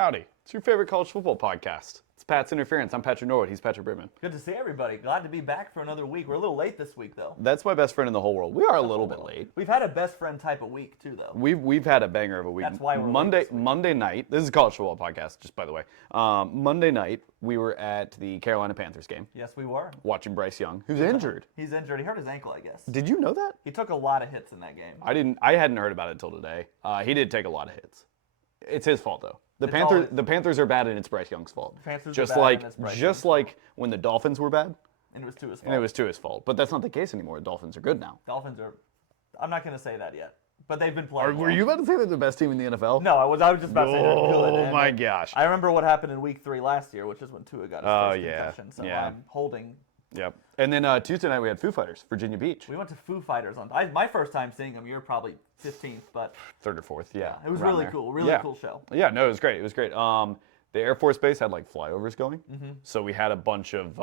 Howdy. It's your favorite college football podcast. It's Pat's Interference. I'm Patrick Norwood. He's Patrick Brittman. Good to see everybody. Glad to be back for another week. We're a little late this week, though. That's my best friend in the whole world. We are a little bit late. We've had a best friend type of week, too, though. We've had a banger of a week. That's why we're Monday late this week. Monday night. This is a college football podcast, just by the way. Monday night, we were at the Carolina Panthers game Yes, we were. watching Bryce Young, who's injured. He's injured. He hurt his ankle, I guess. Did you know that? He took a lot of hits in that game. I hadn't heard about it until today. He did take a lot of hits. It's his fault though. The Panthers are bad and it's Bryce Young's fault. Panthers just are bad like and it's Bryce just Young's like when the Dolphins were bad And it was to his fault. and it was to his fault. But that's not the case anymore. The Dolphins are good now. Dolphins are... I'm not going to say that yet. But they've been playing Were well. you about to say they're the best team in the NFL? No, I was just about to say they're good. Oh And my gosh. I remember what happened in week 3 last year, which is when Tua got his first yeah. concussion. So Yeah. I'm holding... Yep. And then Tuesday night we had Foo Fighters, Virginia Beach. We went to Foo Fighters on... my first time seeing them, you're probably 15th, but... Third or fourth, yeah. It was around really there. cool. Really cool show. Yeah, no, it was great. It was great. The Air Force Base had like flyovers going, so we had a bunch of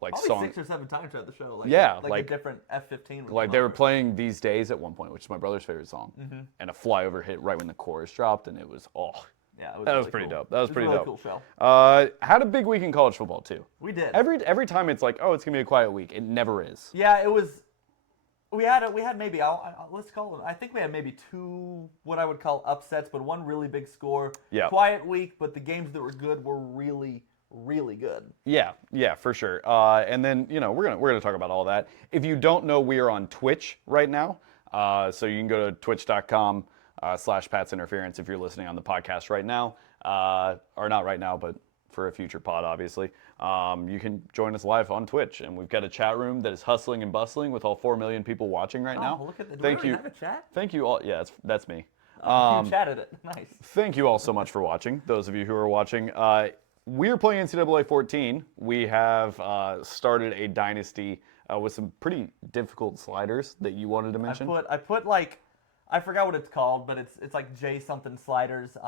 like Probably songs. 6 or 7 times throughout the show. Like, Yeah, like a like- different F-15. Like they were playing These Days at one point, which is my brother's favorite song, and a flyover hit right when the chorus dropped, and it was Yeah, it was that was really pretty cool. dope. That was It pretty a really dope. cool show. Had a big week in college football too. We did. Every time it's like, oh, it's gonna be a quiet week. It never is. Yeah, it was. We had maybe let's call it. I think we had maybe 2 what I would call upsets, but 1 really big score. Yeah. Quiet week, but the games that were good were really, really good. Yeah, for sure. And then we're gonna talk about all that. If you don't know, we are on Twitch right now. So you can go to twitch.com/Pat's Interference if you're listening on the podcast right now, or not right now, but for a future pod, obviously. You can join us live on Twitch, and we've got a chat room that is hustling and bustling with all 4 million people watching right now. Oh, look at that! Thank you. Have a chat? Thank you all. Yeah, that's me. You chatted it. Nice. Thank you all so much for watching. Those of you who are watching, we're playing NCAA 14. We have started a dynasty with some pretty difficult sliders that you wanted to mention. I put like, I forgot what it's called, but it's like J something sliders.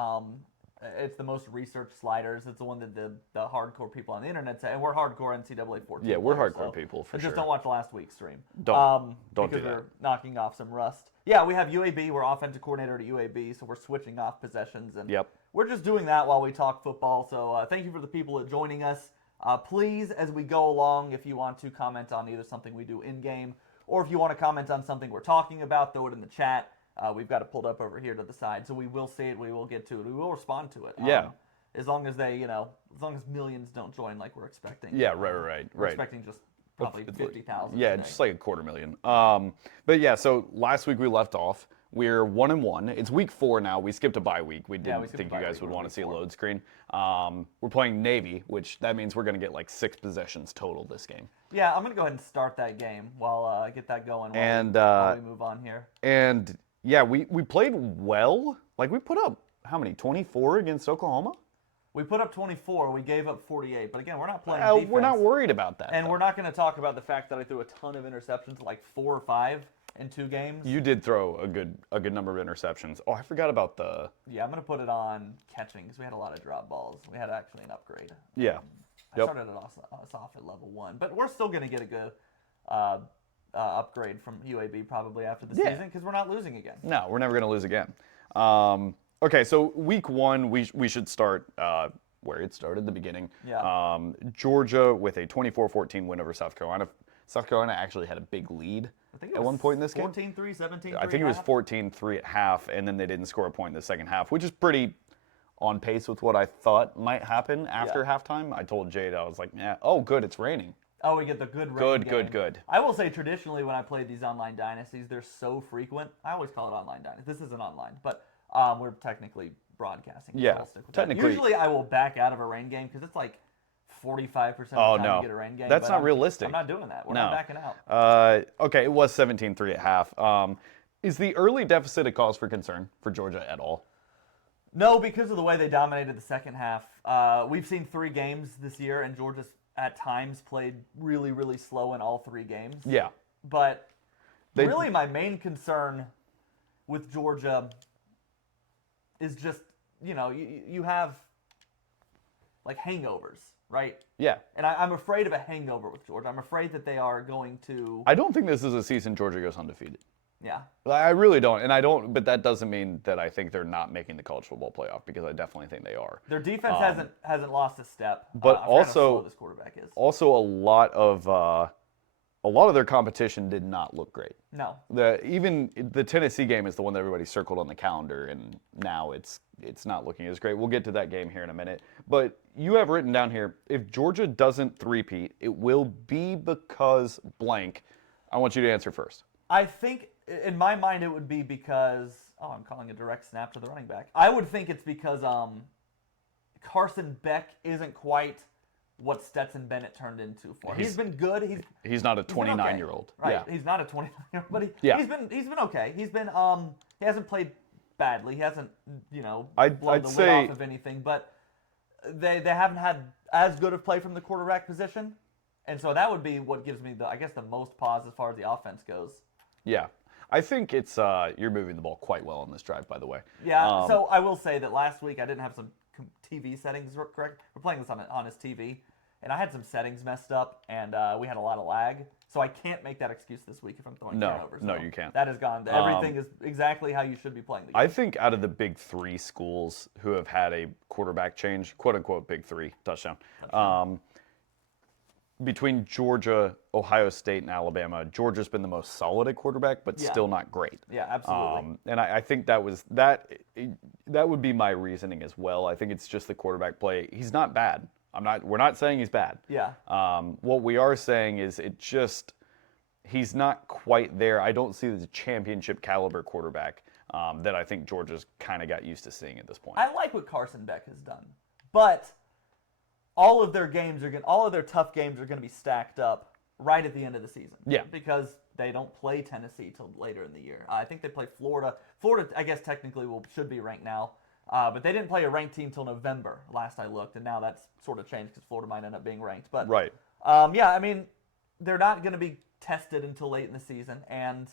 It's the most researched sliders. It's the one that the hardcore people on the internet say, and we're hardcore NCAA 14. Yeah, we're players, hardcore people for but sure. Just don't watch last week's stream. Don't do because that. we're knocking off some rust. Yeah, we have UAB. We're offensive coordinator at UAB, so we're switching off possessions, and Yep. we're just doing that while we talk football. So thank you for the people that are joining us. Please, as we go along, if you want to comment on either something we do in game, or if you want to comment on something we're talking about, throw it in the chat. We've got it pulled up over here to the side, so we will see it. We will get to it. We will respond to it. Yeah. As long as they, as long as millions don't join like we're expecting. Yeah, right. We're expecting just probably It's like- 50,000. Yeah, today. just like a 250,000. But yeah, so last week we left off. We're 1-1. It's week 4 now. We skipped a bye week. We didn't skipped think a you bye guys week. would We're want to week see a 4. load screen. We're playing Navy, which that means we're going to get like 6 possessions total this game. Yeah, I'm going to go ahead and start that game while I get that going And, while we move on here. And yeah, we played well. Like we put up how many? 24 against Oklahoma? We put up 24. We gave up 48. But again, we're not playing defense. We're not worried about that. And though. we're not going to talk about the fact that I threw a ton of interceptions, like 4 or 5 in 2 games. You did throw a good number of interceptions. Oh, I forgot about the. Yeah, I'm going to put it on catching because we had a lot of drop balls. We had actually an upgrade. Yeah. I started us off at level 1, but we're still going to get a good upgrade from UAB probably after the season because we're not losing again. No, we're never going to lose again. Okay, so week 1, we should start where it started, the beginning. Yeah. Georgia with a 24-14 win over South Carolina. South Carolina actually had a big lead I think it at was one point in this game. 14-3, 17-3. I think it was 14-3 at half, and then they didn't score a point in the second half, which is pretty on pace with what I thought might happen after halftime. I told Jade, I was like, yeah, oh, good, it's raining. Oh, we get the good rain game. Good. I will say traditionally when I played these online dynasties, they're so frequent. I always call it online dynasty. This isn't online, but we're technically broadcasting. So Yeah, I'll stick with technically. That. Usually I will back out of a rain game because it's like 45% of the time you get a rain game. That's but not realistic. I'm not doing that. We're No. not backing out. Okay, it was 17-3 at half. Is the early deficit a cause for concern for Georgia at all? No, because of the way they dominated the second half. We've seen 3 games this year, and Georgia's at times played really, really slow in all 3 games. Yeah. But really my main concern with Georgia is just, you have like hangovers, right? Yeah. And I'm afraid of a hangover with Georgia. I'm afraid that they are going to... I don't think this is a season Georgia goes undefeated. Yeah. I really don't, and I don't. But that doesn't mean that I think they're not making the college football playoff, because I definitely think they are. Their defense hasn't lost a step. But I forgot how slow also, this quarterback is. also a lot of their competition did not look great. No. Even the Tennessee game is the one that everybody circled on the calendar, and now it's not looking as great. We'll get to that game here in a minute. But you have written down here, if Georgia doesn't three-peat, it will be because blank. I want you to answer first. I think, in my mind, it would be because, I'm calling a direct snap to the running back. I would think it's because Carson Beck isn't quite what Stetson Bennett turned into for him. He's been good. He's not a 29-year-old. Right. Yeah. He's not a 29-year-old, but he's been okay. He hasn't played badly. He hasn't, blown the lid off of anything, but they haven't had as good of play from the quarterback position. And so that would be what gives me the most pause as far as the offense goes. Yeah. I think it's you're moving the ball quite well on this drive, by the way. Yeah, so I will say that last week I didn't have some TV settings correct. We're playing this on his TV, and I had some settings messed up, and we had a lot of lag. So I can't make that excuse this week if I'm throwing turnovers. No, you can't. That is gone. Everything is exactly how you should be playing the game. I think out of the big three schools who have had a quarterback change, quote-unquote big three, touchdown, between Georgia, Ohio State, and Alabama, Georgia's been the most solid at quarterback, but still not great. Yeah, absolutely. And I think that would be my reasoning as well. I think it's just the quarterback play. He's not bad. We're not saying he's bad. Yeah. What we are saying is he's not quite there. I don't see the championship caliber quarterback that I think Georgia's kind of got used to seeing at this point. I like what Carson Beck has done, but all of their tough games are going to be stacked up right at the end of the season. Yeah. Because they don't play Tennessee till later in the year. I think they play Florida. Florida, I guess technically should be ranked now, but they didn't play a ranked team till November last I looked, and now that's sort of changed because Florida might end up being ranked. But right. They're not going to be tested until late in the season, and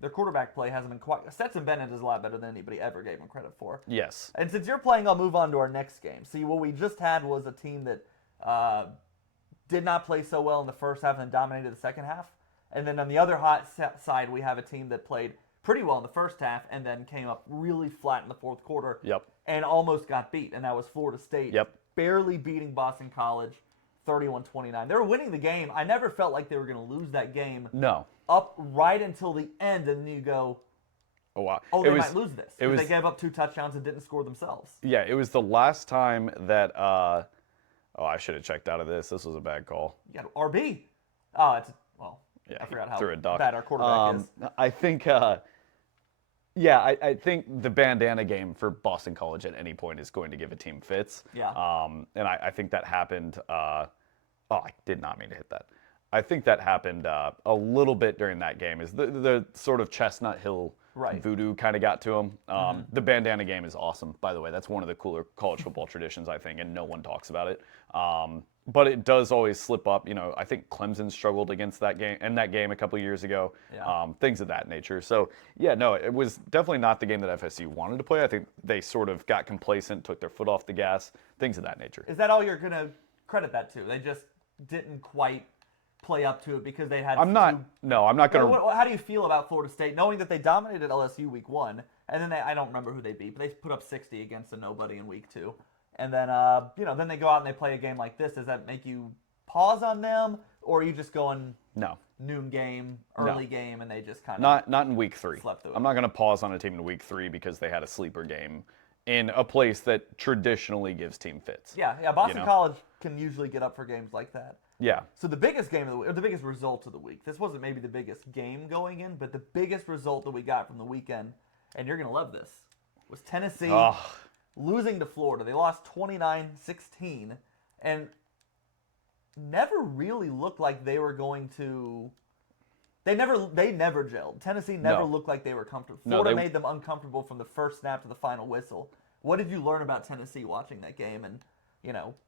their quarterback play hasn't been quite. Stetson Bennett is a lot better than anybody ever gave him credit for. Yes. And since you're playing, I'll move on to our next game. See, what we just had was a team that did not play so well in the first half and then dominated the second half. And then on the other hot side, we have a team that played pretty well in the first half and then came up really flat in the fourth quarter. Yep. And almost got beat, and that was Florida State. Yep. Barely beating Boston College, 31-29. They were winning the game. I never felt like they were going to lose that game. No. Up right until the end, and then you go, oh wow, they might lose this. They gave up 2 touchdowns and didn't score themselves. Yeah, it was the last time that. I should have checked out of this. This was a bad call. You got RB. I forgot how bad our quarterback is. I think. I think the bandana game for Boston College at any point is going to give a team fits. Yeah. And I think that happened. I did not mean to hit that. I think that happened a little bit during that game. Is the sort of Chestnut Hill voodoo kind of got to him. The bandana game is awesome, by the way. That's one of the cooler college football traditions, I think, and no one talks about it. But it does always slip up. I think Clemson struggled against that game a couple of years ago. Yeah. Things of that nature. So it was definitely not the game that FSU wanted to play. I think they sort of got complacent, took their foot off the gas, things of that nature. Is that all you're gonna credit that to? They just didn't quite play up to it because they had. I'm not going to. How do you feel about Florida State, knowing that they dominated LSU week 1, and then I don't remember who they beat, but they put up 60 against a nobody in week 2, and then then they go out and they play a game like this. Does that make you pause on them, or are you just going noon game, early game, and they just kind of not in week 3? Slept through it. I'm not going to pause on a team in week 3 because they had a sleeper game in a place that traditionally gives team fits. Yeah. Boston College can usually get up for games like that. Yeah. So the biggest game of the week, or the biggest result of the week, this wasn't maybe the biggest game going in, but the biggest result that we got from the weekend, and you're going to love this, was Tennessee losing to Florida. They lost 29-16, and never really looked like they were going to. They never gelled. Tennessee never looked like they were comfortable. Florida made them uncomfortable from the first snap to the final whistle. What did you learn about Tennessee watching that game and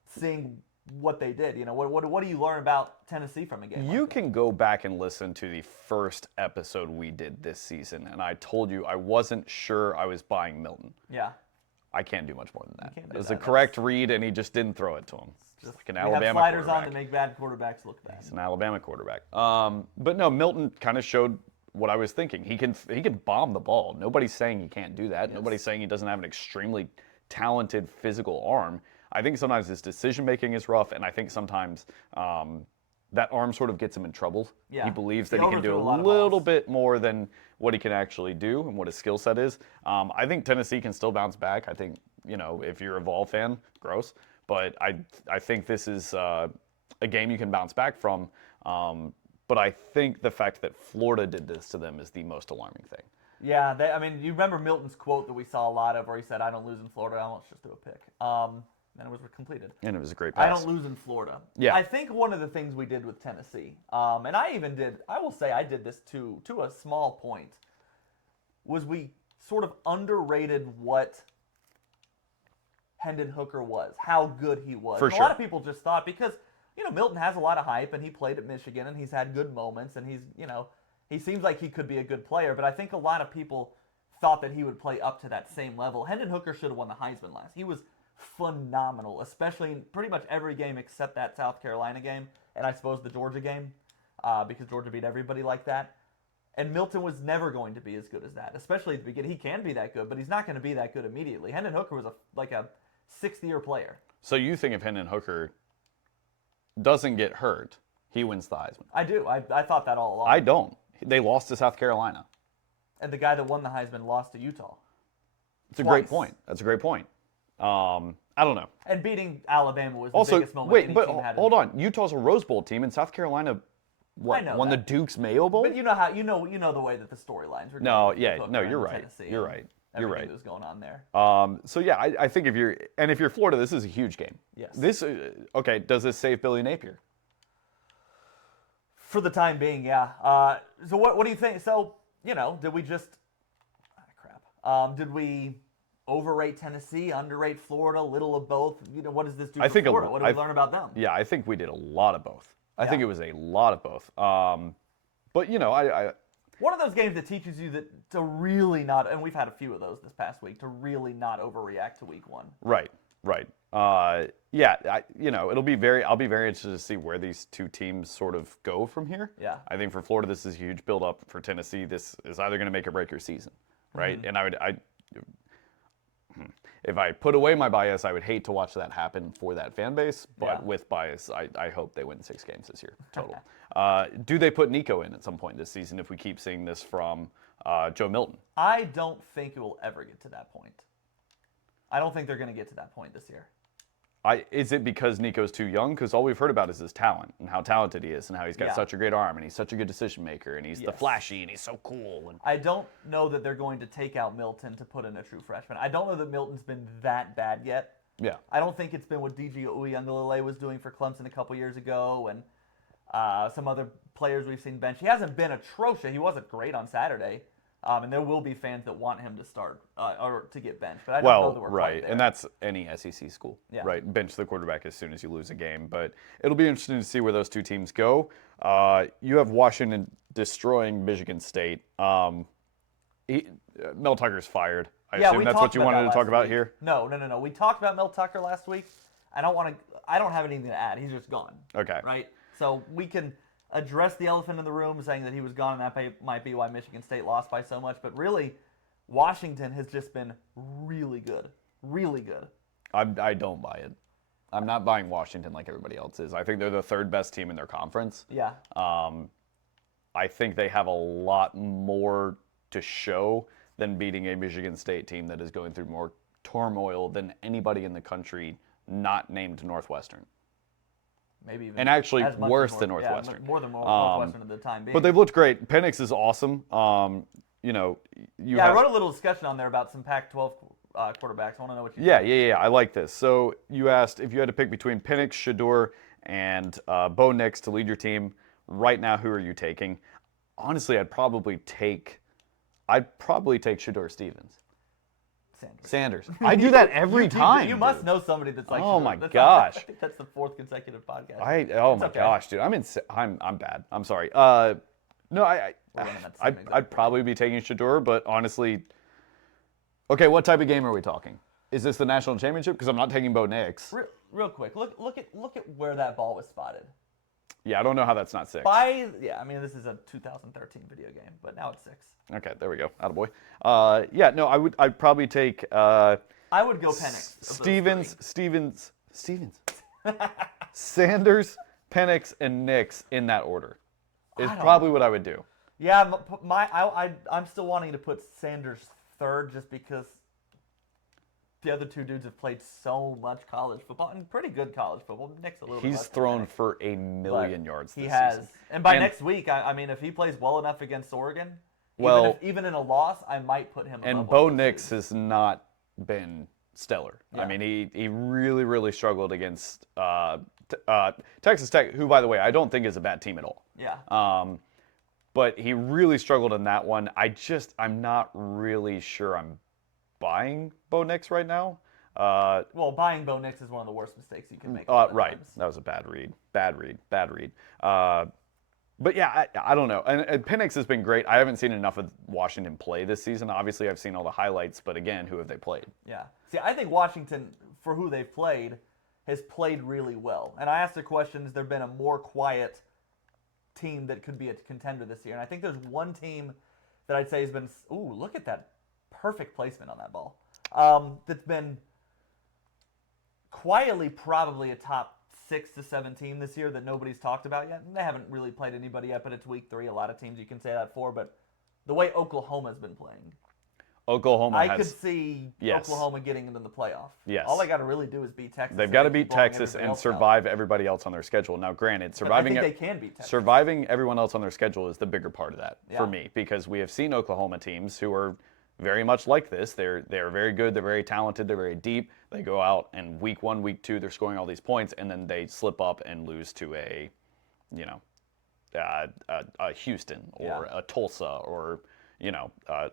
seeing what they did? What do you learn about Tennessee from a game? You can go back and listen to the first episode we did this season, and I told you I wasn't sure I was buying Milton. Yeah. I can't do much more than that. It was that. a correct read, and he just didn't throw it to him. Just like an Alabama sliders quarterback. on to make bad quarterbacks look bad. He's an Alabama quarterback. But no, Milton kind of showed what I was thinking. He can bomb the ball. Nobody's saying he can't do that. Yes. Nobody's saying he doesn't have an extremely talented physical arm. I think sometimes his decision making is rough, and I think sometimes that arm sort of gets him in trouble. Yeah. He believes that he can do a little bit more than what he can actually do and what his skill set is. I think Tennessee can still bounce back. I think, if you're a Vol fan, gross. But I think this is a game you can bounce back from. But I think the fact that Florida did this to them is the most alarming thing. Yeah, you remember Milton's quote that we saw a lot of where he said, "I don't lose in Florida, I almost just do a pick." And it was completed. And it was a great pass. I don't lose in Florida. Yeah. I think one of the things we did with Tennessee, and I will say I did this to a small point, was we sort of underrated what Hendon Hooker was, how good he was. For sure. A lot of people just thought because, Milton has a lot of hype and he played at Michigan and he's had good moments and he seems like he could be a good player, but I think a lot of people thought that he would play up to that same level. Hendon Hooker should have won the Heisman last. He was phenomenal, especially in pretty much every game except that South Carolina game and I suppose the Georgia game because Georgia beat everybody like that. And Milton was never going to be as good as that, especially at the beginning. He can be that good, but he's not going to be that good immediately. Hendon Hooker was like a sixth-year player. So you think if Hendon Hooker doesn't get hurt, he wins the Heisman? I do. I thought that all along. I don't. They lost to South Carolina. And the guy that won the Heisman lost to Utah. It's a great point. That's a great point. I don't know. And beating Alabama was the also, biggest moment wait, any but team had. Hold on. Utah's a Rose Bowl team, and South Carolina won the Duke's Mayo Bowl? But you know how the way that the storylines were. No, you're right. You're right. You're right. That was going on there. So yeah, I think if you're Florida, this is a huge game. Yes. Okay. Does this save Billy Napier? For the time being, yeah. So what do you think? So did we just did we overrate Tennessee, underrate Florida, little of both? What does this do for Florida? What do we learn about them? Yeah, I think we did a lot of both. I think it was a lot of both. But I one of those games that teaches you that to really not, and we've had a few of those this past week, to really not overreact to week one. Right. Yeah, I'll be very interested to see where these two teams sort of go from here. Yeah. I think for Florida, this is a huge build-up. For Tennessee, this is either going to make or break your season, right? Mm-hmm. And if I put away my bias, I would hate to watch that happen for that fan base. But with bias, I hope they win 6 games this year total. Do they put Nico in at some point this season if we keep seeing this from Joe Milton? I don't think it will ever get to that point. I don't think they're going to get to that point this year. Is it because Nico's too young? Because all we've heard about is his talent and how talented he is and how he's got such a great arm and he's such a good decision maker and he's the flashy and he's so cool. And I don't know that they're going to take out Milton to put in a true freshman. I don't know that Milton's been that bad yet. Yeah. I don't think it's been what DJ Uiagalelei was doing for Clemson a couple years ago and some other players we've seen bench. He hasn't been atrocious. He wasn't great on Saturday. And there will be fans that want him to start or to get benched. But I don't know that we're quite there. And that's any SEC school, right? Bench the quarterback as soon as you lose a game. But it'll be interesting to see where those two teams go. You have Washington destroying Michigan State. Mel Tucker's fired. I assume that's what you wanted to talk about here? No. We talked about Mel Tucker last week. I don't have anything to add. He's just gone. Okay. Right? So we can address the elephant in the room, saying that he was gone, and that might be why Michigan State lost by so much. But really, Washington has just been really good. Really good. I don't buy it. I'm not buying Washington like everybody else is. I think they're the 3rd best team in their conference. Yeah. I think they have a lot more to show than beating a Michigan State team that is going through more turmoil than anybody in the country not named Northwestern. Maybe even and actually worse than Northwestern. Yeah, more than Northwestern at the time being. But they've looked great. Penix is awesome. I wrote a little discussion on there about some Pac-12 quarterbacks. I want to know what you think. Yeah. I like this. So you asked if you had to pick between Penix, Shador, and Bo Nix to lead your team. Right now, who are you taking? Honestly, I'd probably take Shador Stevens. Sanders. I do that every time. You must know somebody that's like. Oh my gosh! I think that's the 4th consecutive podcast. Gosh, dude! I'm bad. I'm sorry. No, I'd probably be taking Shador, but honestly, okay. What type of game are we talking? Is this the national championship? Because I'm not taking Bo Nix. Real quick, look at where that ball was spotted. Yeah, I don't know how that's not 6. I mean, this is a 2013 video game, but now it's 6. Okay, there we go. Attaboy. Yeah, no, I'd probably take I would go Penix. Stevens, Sanders, Penix, and Nix in that order. Is probably what I would do. Yeah, I'm still wanting to put Sanders third just because the other two dudes have played so much college football and pretty good college football. Nick's a little bit. He's thrown for 1,000,000 yards this season. And by next week, I mean, if he plays well enough against Oregon, even in a loss, I might put him above. And Bo Nix has not been stellar. Yeah. I mean, he really, really struggled against Texas Tech, who, by the way, I don't think is a bad team at all. Yeah. But he really struggled in that one. I'm not really sure I'm buying Bo Nix right now. Well, buying Bo Nix is one of the worst mistakes you can make. Right. That was a bad read. But yeah, I don't know. And Penix has been great. I haven't seen enough of Washington play this season. Obviously, I've seen all the highlights, but again, who have they played? Yeah. See, I think Washington, for who they've played, has played really well. And I asked the question, has there been a more quiet team that could be a contender this year? And I think there's one team that I'd say has been, ooh, look at that perfect placement on that ball. That's been quietly probably a top 6 to 7 team this year that nobody's talked about yet. And they haven't really played anybody yet, but it's week 3. A lot of teams you can say that for. But the way Oklahoma's been playing, I could see Oklahoma getting into the playoff. Yes. All they got to really do is beat Texas. They've got to beat Texas and survive everybody else on their schedule. Now, granted, I think they can beat Texas. Surviving everyone else on their schedule is the bigger part of that for me, because we have seen Oklahoma teams who are very much like this. They're very good. They're very talented. They're very deep. They go out and week 1, week 2, they're scoring all these points, and then they slip up and lose to a Houston or a Tulsa or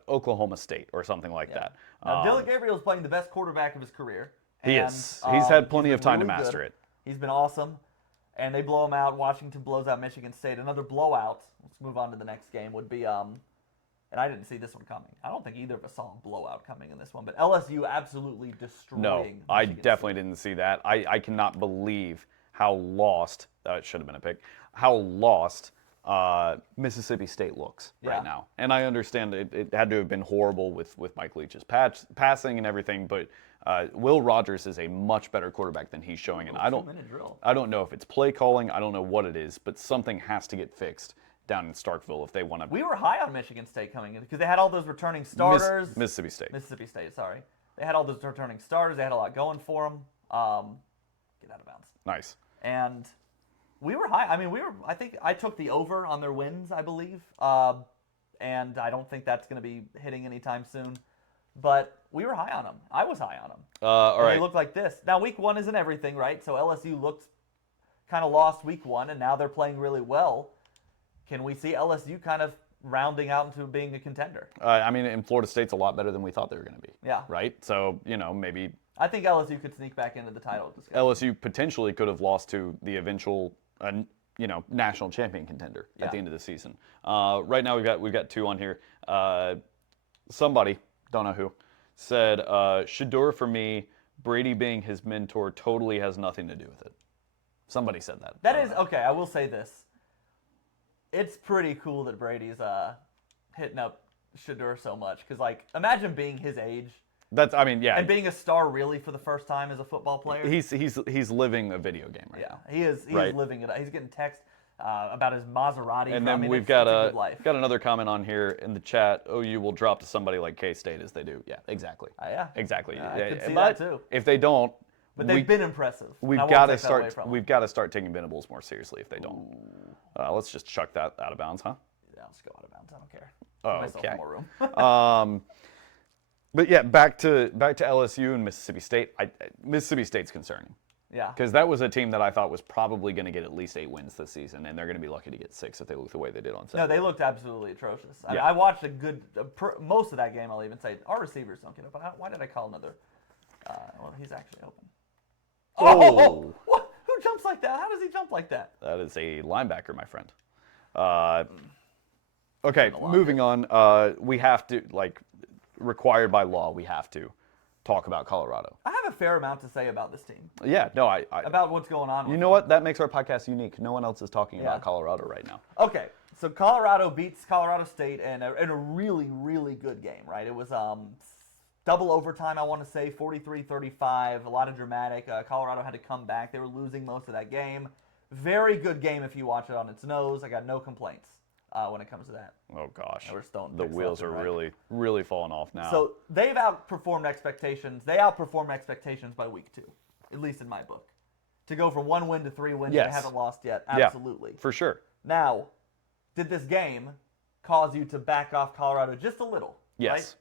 Oklahoma State or something like that. Now, Dylan Gabriel's playing the best quarterback of his career. He is. He's had plenty of time to master it. He's been awesome, and they blow him out. Washington blows out Michigan State. Another blowout. Let's move on to the next game. Would be and I didn't see this one coming. I don't think either of us saw a blowout coming in this one, but LSU absolutely destroying. No, Michigan I definitely didn't see that. I cannot believe how lost. It should have been a pick. How lost Mississippi State looks right now. And I understand it had to have been horrible with Mike Leach's passing and everything, but Will Rogers is a much better quarterback than he's showing. And I don't know if it's play calling. I don't know what it is, but something has to get fixed down in Starkville if they want to. We were high on Michigan State coming in because they had all those returning starters. Mississippi State, sorry. They had all those returning starters. They had a lot going for them. Get out of bounds. Nice. And we were high. I mean, I think I took the over on their wins, I believe. And I don't think that's going to be hitting anytime soon. But we were high on them. I was high on them. All right. They looked like this. Now, week 1 isn't everything, right? So LSU looked kind of lost week 1, and now they're playing really well. Can we see LSU kind of rounding out into being a contender? I mean, and Florida State's a lot better than we thought they were going to be. Yeah. Right? So, maybe. I think LSU could sneak back into the title discussion. LSU potentially could have lost to the eventual, national champion contender at the end of the season. Right now we've got 2 on here. Somebody, don't know who, said Shedeur for me, Brady being his mentor totally has nothing to do with it. Somebody said that. That is okay. I will say this. It's pretty cool that Brady's hitting up Shedeur so much because, imagine being his age. And being a star really for the first time as a football player. He's living a video game right now. He is living it. He's getting text about his Maserati. And then we've got another comment on here in the chat. OU will drop to somebody like K-State as they do. Yeah, exactly. Yeah, exactly. I could see that too. If they don't, but they've been impressive. We've got to start. We've got to start taking Venables more seriously. If they don't, let's just chuck that out of bounds, huh? Yeah, let's go out of bounds. I don't care. Give myself more room. But yeah, back to LSU and Mississippi State. Mississippi State's concerning. Yeah. Because that was a team that I thought was probably going to get at least 8 wins this season, and they're going to be lucky to get 6 if they look the way they did on Saturday. No, they looked absolutely atrocious. I watched most of that game. I'll even say our receivers don't get it. But why did I call another? Well, he's actually open. Oh! What? Who jumps like that? How does he jump like that? That is a linebacker, my friend. Okay, moving on. We have to, required by law, we have to talk about Colorado. I have a fair amount to say about this team, Yeah, no, I about what's going on. you with know them. what? That makes our podcast unique. No one else is talking Yeah. about Colorado right now. Okay, so Colorado beats Colorado State in a really, really good game, right? It was double overtime, I want to say, 43-35, a lot of dramatic. Colorado had to come back. They were losing most of that game. Very good game if you watch it on its nose. I got no complaints when it comes to that. Oh gosh, We're still in the picks wheels left are and right. really, really falling off now. So they've outperformed expectations. They outperformed expectations by week 2, at least in my book. To go from 1 win to 3 wins, Yes. they haven't lost yet. Yeah, Absolutely. for sure. Now, did this game cause you to back off Colorado just a little? Yes. Right?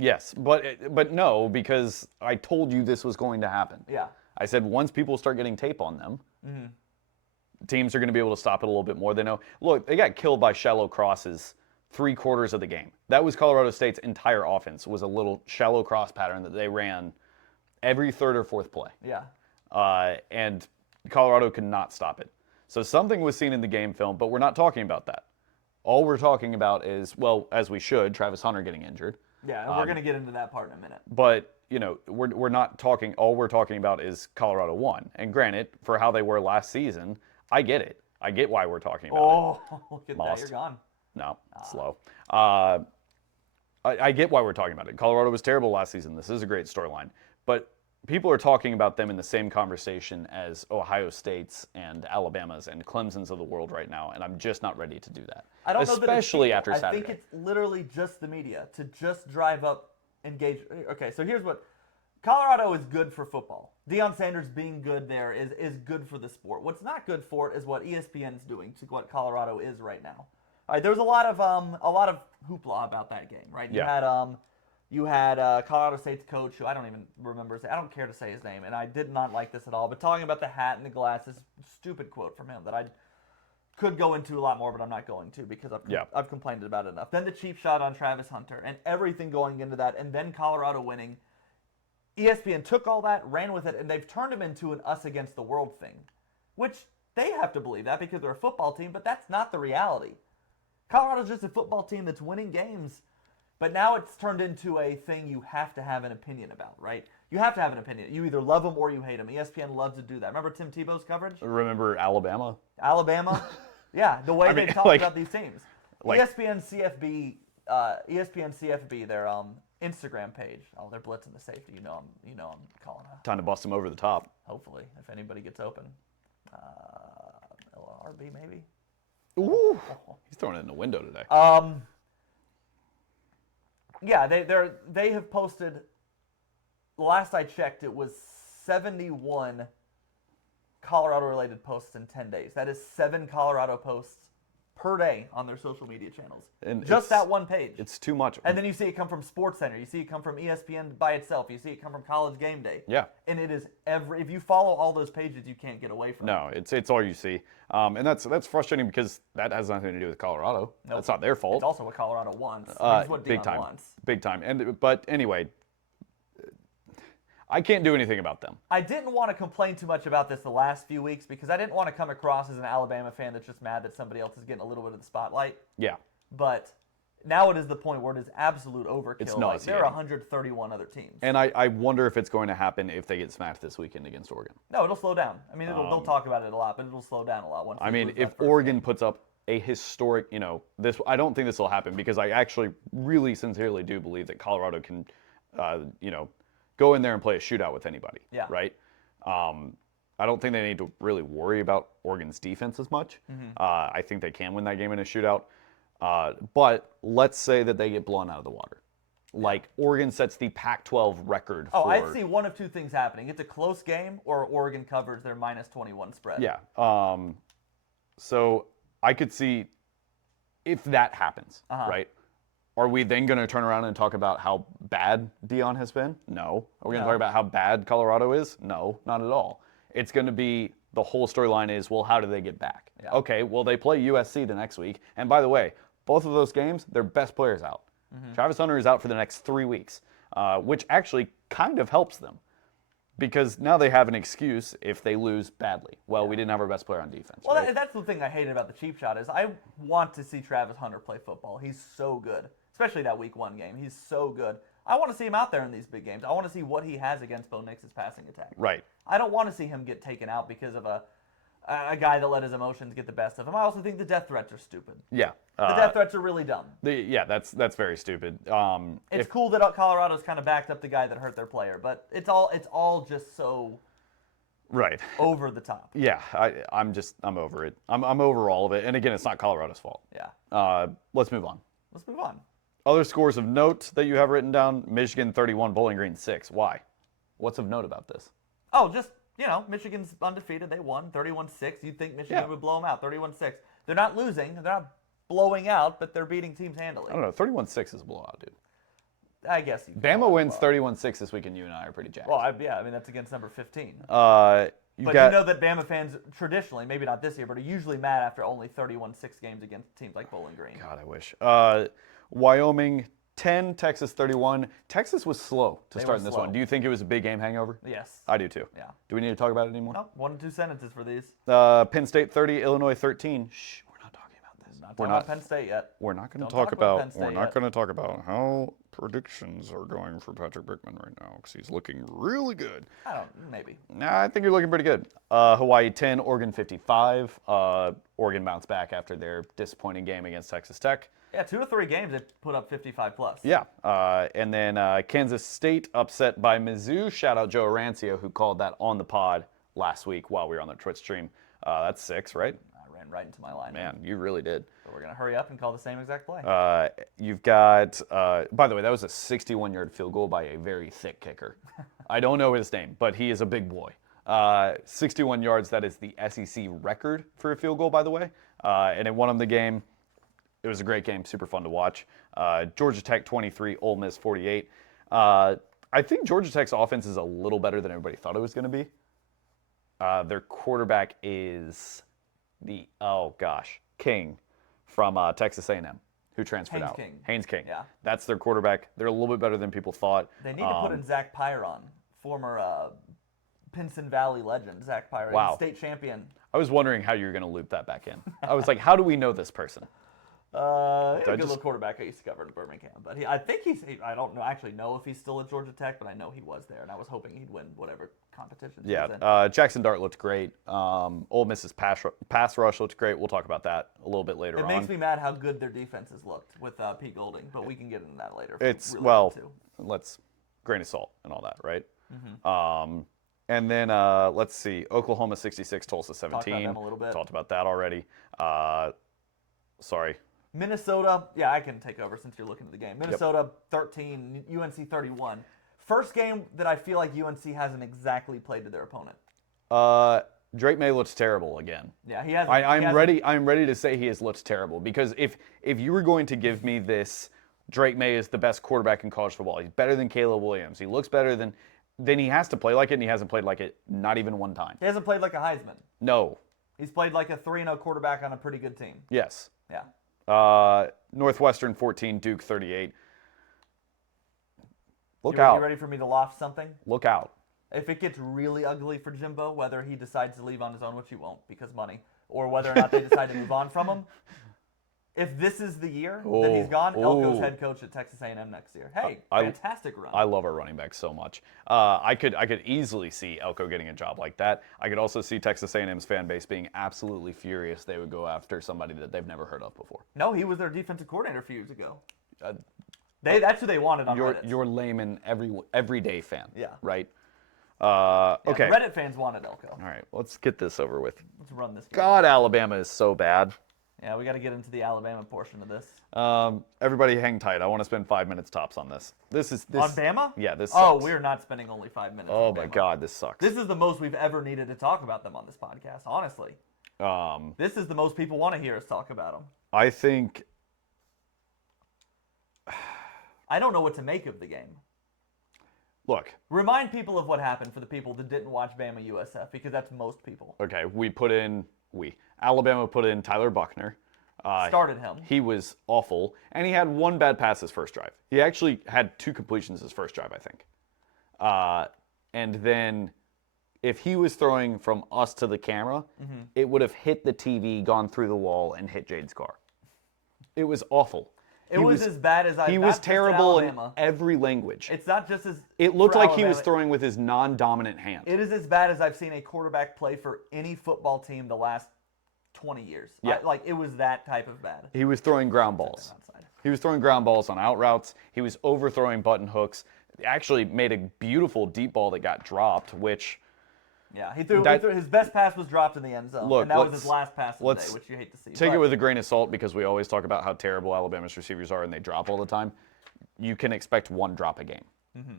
Yes, but no, because I told you this was going to happen. Yeah. I said once people start getting tape on them, teams are going to be able to stop it a little bit more. They know. Look, they got killed by shallow crosses 3/4 of the game. That was Colorado State's entire offense, was a little shallow cross pattern that they ran every third or fourth play. Yeah. And Colorado could not stop it. So something was seen in the game film, but we're not talking about that. All we're talking about is, well, as we should, Travis Hunter getting injured. Yeah, and we're going to get into that part in a minute. But, you know, we're not talking, all we're talking about is Colorado won. And granted, for how they were last season, I get it. I get why we're talking about it. Oh, look at that. Lost. You're gone. No, slow. I get why we're talking about it. Colorado was terrible last season. This is a great storyline. But people are talking about them in the same conversation as Ohio State's and Alabama's and Clemson's of the world right now, and I'm just not ready to do that. I don't know that it's Especially people. after Saturday. I think it's literally just the media to just drive up engage. Okay, so here's what Colorado is good for football. Deion Sanders being good there is good for the sport. What's not good for it is what ESPN's doing to what Colorado is right now. All right, there was a lot of hoopla about that game, right? You had Colorado State's coach, who I don't even remember. I don't care to say his name, and I did not like this at all. But talking about the hat and the glasses, stupid quote from him that I could go into a lot more, but I'm not going to because I've complained about it enough. Then the cheap shot on Travis Hunter and everything going into that, and then Colorado winning. ESPN took all that, ran with it, and they've turned him into an us against the world thing, which they have to believe that because they're a football team, but that's not the reality. Colorado's just a football team that's winning games. But now it's turned into a thing you have to have an opinion about, right? You have to have an opinion. You either love them or you hate them. ESPN loves to do that. Remember Tim Tebow's coverage? Remember Alabama? Alabama? Yeah, the way they talk about these teams. ESPN CFB, their Instagram page. Oh, they're blitzing the safety. You know I'm calling out. Time to bust them over the top. Hopefully, if anybody gets open. RB maybe? Ooh, he's throwing it in the window today. Yeah, they have posted. Last I checked, it was 71 Colorado-related posts in 10 days. That is 7 Colorado posts per day on their social media channels. And just that one page. It's too much. And then you see it come from SportsCenter. You see it come from ESPN by itself. You see it come from College Game Day. Yeah. And it is if you follow all those pages, you can't get away from it. No, it's all you see. And that's frustrating because that has nothing to do with Colorado. Nope. That's not their fault. It's also what Colorado wants. It's what Big Deion time. wants. Big time. But anyway, I can't do anything about them. I didn't want to complain too much about this the last few weeks because I didn't want to come across as an Alabama fan that's just mad that somebody else is getting a little bit of the spotlight. Yeah. But now it is the point where it is absolute overkill. It's like, nauseating. there are 131 other teams. And I wonder if it's going to happen if they get smacked this weekend against Oregon. No, it'll slow down. I mean, they'll talk about it a lot, but it'll slow down a lot once. I mean, lose if that first Oregon game. puts up a historic, this, I don't think this will happen because I actually really sincerely do believe that Colorado can, go in there and play a shootout with anybody. Yeah. Right. I don't think they need to really worry about Oregon's defense as much. I think they can win that game in a shootout. But let's say that they get blown out of the water. Like Oregon sets the Pac-12 record for... I'd see one of two things happening. It's a close game or Oregon covers their -21 spread. Yeah. So I could see if that happens, right? Are we then going to turn around and talk about how bad Deion has been? No. Are we going to talk about how bad Colorado is? No, not at all. It's going to be, the whole storyline is, well, how do they get back? Yeah. Okay, well, they play USC the next week. And by the way, both of those games, their best player's out. Travis Hunter is out for the next 3 weeks, which actually kind of helps them. Because now they have an excuse if they lose badly. Well, we didn't have our best player on defense. Well, right? that's the thing I hated about the cheap shot is I want to see Travis Hunter play football. He's so good, especially that week 1 game. He's so good. I want to see him out there in these big games. I want to see what he has against Bo Nix's passing attack. Right. I don't want to see him get taken out because of a guy that let his emotions get the best of him. I also think the death threats are stupid. Yeah. The death threats are really dumb. That's very stupid. It's cool that Colorado's kind of backed up the guy that hurt their player, but it's all just so right over the top. Yeah, I'm over it. I'm over all of it. And again, it's not Colorado's fault. Yeah. Let's move on. Let's move on. Other scores of note that you have written down: Michigan 31, Bowling Green 6. Why? What's of note about this? Oh, just, Michigan's undefeated. They won 31-6. You'd think Michigan would blow them out 31-6. They're not losing. They're not blowing out, but they're beating teams handily. I don't know. 31-6 is a blowout, dude. I guess you Bama wins 31-6 this week, and you and I are pretty jacked. Well, that's against number 15. But you know that Bama fans traditionally, maybe not this year, but are usually mad after only 31-6 games against teams like Bowling Green. God, I wish. Wyoming 10, Texas 31. Texas was slow to start in this one. Do you think it was a big game hangover? Yes. I do too. Yeah. Do we need to talk about it anymore? No, 1 and 2 sentences for these. Penn State 30, Illinois 13. Shh, we're not talking about this. We're not talking about Penn State yet. We're not going to Don't talk about. Penn State We're not yet. going to talk about how predictions are going for Patrick Bickman right now because he's looking really good. Maybe. Nah, I think you're looking pretty good. Hawaii 10, Oregon 55. Oregon bounced back after their disappointing game against Texas Tech. Yeah, 2 or 3 games they put up 55 plus. Yeah, and then Kansas State upset by Mizzou. Shout out Joe Arancio who called that on the pod last week while we were on the Twitch stream. That's 6, right? I ran right into my line. Man, you really did. So we're going to hurry up and call the same exact play. You've got, by the way, that was a 61-yard field goal by a very thick kicker. I don't know his name, but he is a big boy. 61 yards, that is the SEC record for a field goal, by the way. And it won him the game. It was a great game, super fun to watch. Georgia Tech 23, Ole Miss 48. I think Georgia Tech's offense is a little better than everybody thought it was going to be. Their quarterback is King from Texas A&M, who transferred out. Haynes King. Yeah. That's their quarterback. They're a little bit better than people thought. They need to put in Zach Pyron, former Pinson Valley legend, Zach Pyron. Wow. State champion. I was wondering how you were going to loop that back in. I was like, how do we know this person? A good little quarterback I used to cover in Birmingham, but I don't know if he's still at Georgia Tech, but I know he was there, and I was hoping he'd win whatever competition. Yeah, Jackson Dart looked great. Ole Miss's pass rush looked great. We'll talk about that a little bit later on. It makes me mad how good their defenses looked with Pete Golding, but we can get into that later. Let's grain of salt and all that, right? Mm-hmm. And then let's see, Oklahoma 66, Tulsa 17. Talked about them a little bit. Talked about that already. Sorry. Minnesota, I can take over since you're looking at the game. Minnesota 13, UNC 31. First game that I feel like UNC hasn't exactly played to their opponent. Drake May looks terrible again. Yeah, he has. I'm ready to say he has looked terrible because if you were going to give me this, Drake May is the best quarterback in college football. He's better than Caleb Williams. He looks better than he has to play like it, and he hasn't played like it not even one time. He hasn't played like a Heisman. No. He's played like a 3-0 quarterback on a pretty good team. Yes. Yeah. Northwestern 14, Duke 38. Look out. out. You ready for me to loft something? Look out. If it gets really ugly for Jimbo, whether he decides to leave on his own, which he won't because money, or whether or not they decide to move on from him, if this is the year that he's gone, Elko's head coach at Texas A&M next year. Hey, fantastic run. I love our running back so much. I could easily see Elko getting a job like that. I could also see Texas A&M's fan base being absolutely furious. They would go after somebody that they've never heard of before. No, he was their defensive coordinator a few years ago. That's who they wanted on Reddit. Your layman, everyday fan. Yeah. Right? Okay. Reddit fans wanted Elko. All right, let's get this over with. Let's run this game. God, Alabama is so bad. Yeah, we got to get into the Alabama portion of this. Everybody hang tight. I want to spend 5 minutes tops on this. This on Bama? Yeah, this sucks. sucks. We're not spending only 5 minutes Oh on my Bama. God, this sucks. This is the most we've ever needed to talk about them on this podcast, honestly. This is the most people want to hear us talk about them. I think... I don't know what to make of the game. Look. Remind people of what happened for the people that didn't watch Bama USF, because that's most people. Okay, Alabama put in Tyler Buckner. Started him. He was awful, and he had one bad pass his first drive. He actually had 2 completions his first drive, I think. And then if he was throwing from us to the camera, it would have hit the TV, gone through the wall, and hit Jade's car. It was awful. It was as bad as He not was just at terrible in Alabama. every language. It's not just as It looked for like he was Alabama. throwing with his non-dominant hand. It is as bad as I've seen a quarterback play for any football team the last 20 years. Yeah. Like, it was that type of bad. He was throwing ground balls. Outside. He was throwing ground balls on out routes. He was overthrowing button hooks. He actually made a beautiful deep ball that got dropped, which... Yeah, he threw his best pass was dropped in the end zone, and that was his last pass of the day, which you hate to see. Take it with a grain of salt because we always talk about how terrible Alabama's receivers are and they drop all the time. You can expect one drop a game,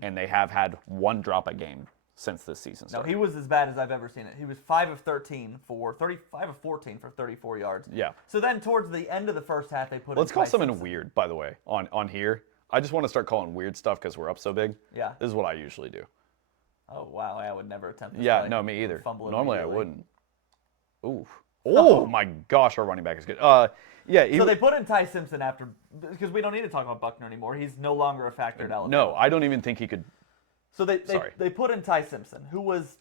and they have had one drop a game since this season started. No, he was as bad as I've ever seen it. He was 5 of 13 for 35 of 14 for 34 yards. Yeah. So then towards the end of the first half, they put. Let's call something Simpson. weird, by the way, on here. I just want to start calling weird stuff because we're up so big. Yeah. This is what I usually do. Oh wow, I would never attempt this. Yeah, play. no, me either. Fumble Normally I immediately. wouldn't. Ooh. Oh my gosh, our running back is good. Yeah. So they put in Ty Simpson after because we don't need to talk about Buckner anymore. He's no longer a factor at Alabama. No, I don't even think he could. So they put in Ty Simpson, who was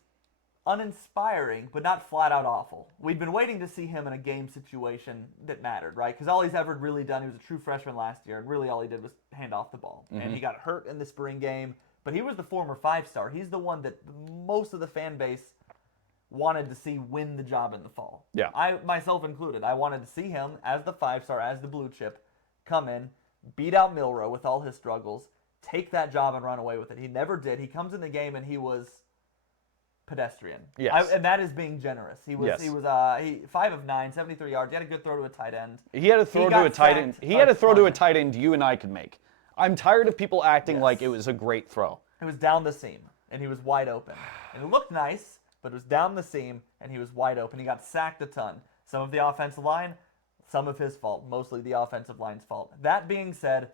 uninspiring but not flat out awful. We'd been waiting to see him in a game situation that mattered, right? Because all he's ever really done, he was a true freshman last year, and really all he did was hand off the ball. And he got hurt in the spring game, but he was the former 5-star. He's the one that most of the fan base wanted to see win the job in the fall. Yeah. I myself included. I wanted to see him as the 5-star, as the blue chip, come in, beat out Milroe with all his struggles, take that job and run away with it. He never did. He comes in the game and he was pedestrian. Yes. And that is being generous. He was 5 of 9, 73 yards. He had a good throw to a tight end. He had a throw to a tight end. He had a throw to a tight end you and I could make. I'm tired of people acting like it was a great throw. It was down the seam, and he was wide open. And it looked nice, but it was down the seam, and he was wide open. He got sacked a ton. Some of the offensive line, some of his fault. Mostly the offensive line's fault. That being said,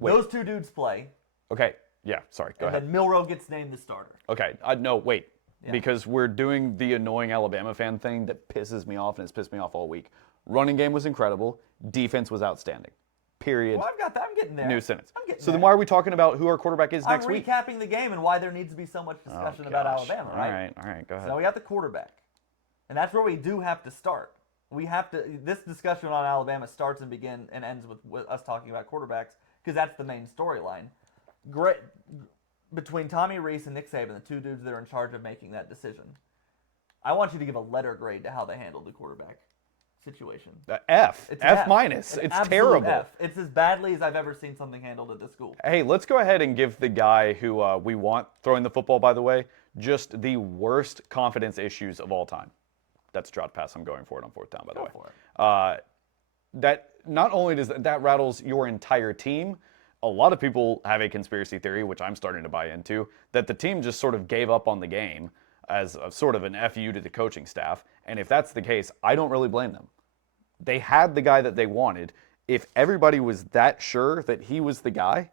those two dudes play. Okay. Yeah, sorry. Go ahead. And then Milroe gets named the starter. Okay. No, wait. Yeah. Because we're doing the annoying Alabama fan thing that pisses me off, and it's pissed me off all week. Running game was incredible. Defense was outstanding. Period. Well, I've got that. I'm getting there. New sentence. I'm getting so then why are we talking about who our quarterback is next week? I'm recapping the game and why there needs to be so much discussion about Alabama, right? All right, go ahead. So we got the quarterback. And that's where we do have to start. We have to. This discussion on Alabama starts and ends with us talking about quarterbacks because that's the main storyline. Great. Between Tommy Rees and Nick Saban, the two dudes that are in charge of making that decision, I want you to give a letter grade to how they handled the quarterback situation. F. It's F minus. It's terrible. F. It's as badly as I've ever seen something handled at this school. Hey, let's go ahead and give the guy who we want throwing the football, by the way, just the worst confidence issues of all time. That's a drop pass. I'm going for it on 4th down, by the way. Go for it. That not only does that rattles your entire team, a lot of people have a conspiracy theory, which I'm starting to buy into, that the team just sort of gave up on the game as a sort of an FU to the coaching staff. And if that's the case, I don't really blame them. They had the guy that they wanted. If everybody was that sure that he was the guy,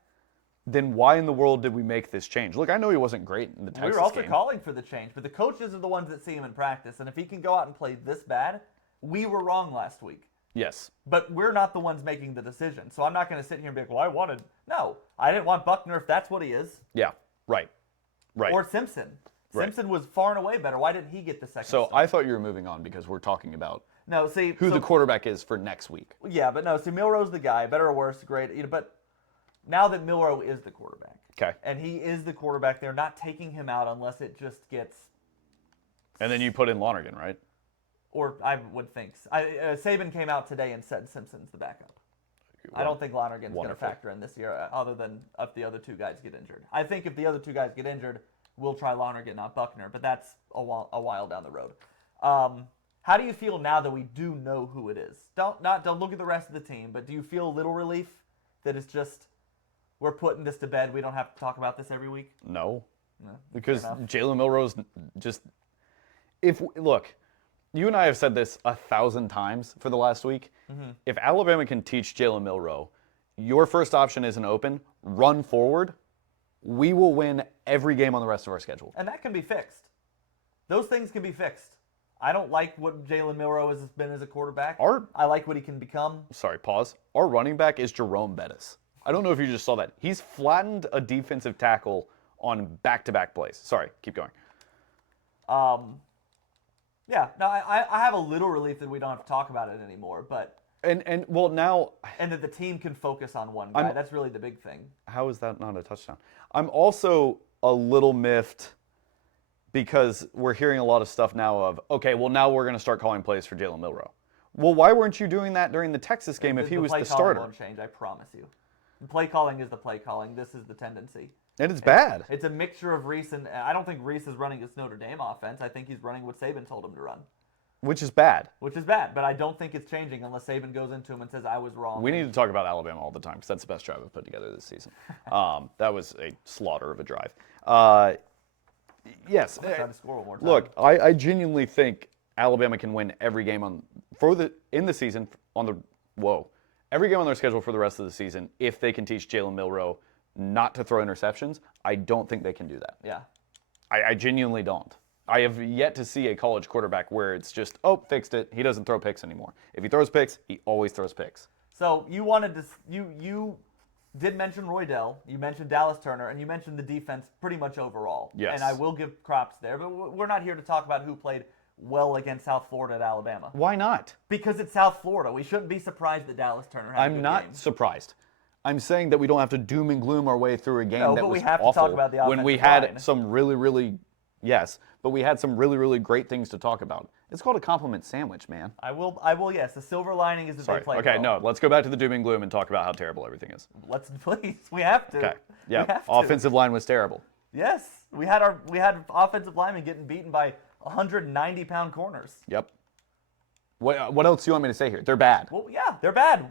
then why in the world did we make this change? Look, I know he wasn't great in the Texas game. We were also calling for the change, but the coaches are the ones that see him in practice. And if he can go out and play this bad, we were wrong last week. Yes. But we're not the ones making the decision. So I'm not going to sit here and be like, well, I wanted. No, I didn't want Buckner if that's what he is. Yeah, right. Or Simpson. Right. Simpson was far and away better. Why didn't he get the second So start? I thought you were moving on because we're talking about who the quarterback is for next week. Yeah, but no, see, Milroe's the guy, better or worse, great. But now that Milroe is the quarterback, okay, and he is the quarterback, they're not taking him out unless it just gets. And then you put in Lonergan, right? Or I would think. Saban came out today and said Simpson's the backup. I don't think Lonergan's going to factor in this year, other than if the other two guys get injured. I think if the other two guys get injured, we'll try Lonergan, not Buckner, but that's a while down the road. How do you feel now that we do know who it is? Don't look at the rest of the team, but do you feel a little relief that it's just we're putting this to bed? We don't have to talk about this every week. No, because Jalen Milroe's just look. You and I have said this 1,000 times for the last week. Mm-hmm. If Alabama can teach Jalen Milroe, your first option isn't open, run forward, we will win every game on the rest of our schedule. And that can be fixed. Those things can be fixed. I don't like what Jalen Milroe has been as a quarterback. I like what he can become. Sorry, pause. Our running back is Jerome Bettis. I don't know if you just saw that. He's flattened a defensive tackle on back-to-back plays. Sorry, keep going. Yeah, no, I have a little relief that we don't have to talk about it anymore, but And well, now, and that the team can focus on one guy. That's really the big thing. how is that not a touchdown? I'm also a little miffed because we're hearing a lot of stuff now of, okay, well, now we're going to start calling plays for Jalen Milroe. Well, why weren't you doing that during the Texas game if he was the starter? The play calling won't change, I promise you. The play calling is the play calling. This is the tendency. And it's bad. It's a mixture of Reese and I don't think Reese is running this Notre Dame offense. I think he's running what Saban told him to run. Which is bad. Which is bad, but I don't think it's changing unless Saban goes into him and says, I was wrong. We need to talk about Alabama all the time because that's the best drive I've put together this season. That was a slaughter of a drive. Yes. I'm trying to score one more time. Look, I genuinely think Alabama can win every game in the season every game on their schedule for the rest of the season if they can teach Jalen Milroe not to throw interceptions. I don't think they can do that. Yeah. I genuinely don't. I have yet to see a college quarterback where it's just, fixed it. He doesn't throw picks anymore. If he throws picks, he always throws picks. So you wanted to, you did mention Roydell, you mentioned Dallas Turner, and you mentioned the defense pretty much overall. Yes. And I will give props there, but we're not here to talk about who played well against South Florida at Alabama. Why not? Because it's South Florida. We shouldn't be surprised that Dallas Turner had a good I'm not game. surprised. I'm saying that we don't have to doom and gloom our way through a game that but was we have awful to talk about the when we offensive had line. some really great things to talk about. It's called a compliment sandwich, man. I will. Yes, the silver lining is that they played Okay, well. no, let's go back to the doom and gloom and talk about how terrible everything is. Let's please. We have to. Okay. We Yeah. have to. Offensive line was terrible. Yes, we had offensive linemen getting beaten by 190-pound corners. Yep. What else do you want me to say here? They're bad. Well, yeah, they're bad.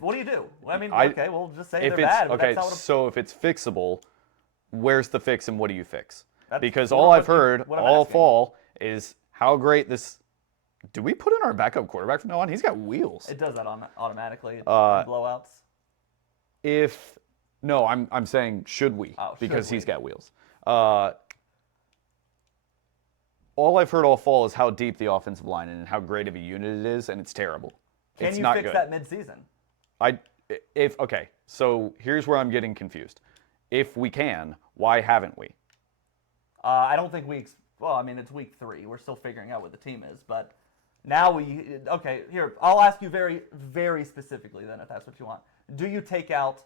What do you do? I mean, okay, we'll just say they're bad. But Okay, that's not so if it's fixable, where's the fix and what do you fix? That's Because sort all of I've heard what I'm all asking. fall is how great this. Do we put in our backup quarterback from now on? He's got wheels. It does that automatically in Uh, blowouts. No, I'm saying should we? Oh, should because we? he's got wheels. All I've heard all fall is how deep the offensive line and how great of a unit it is, and it's terrible. Can It's you not fix good. that midseason? Okay, so here's where I'm getting confused. If we can, why haven't we? I don't think well, I mean, it's week 3. We're still figuring out what the team is, but now here, I'll ask you very, very specifically then, if that's what you want. Do you take out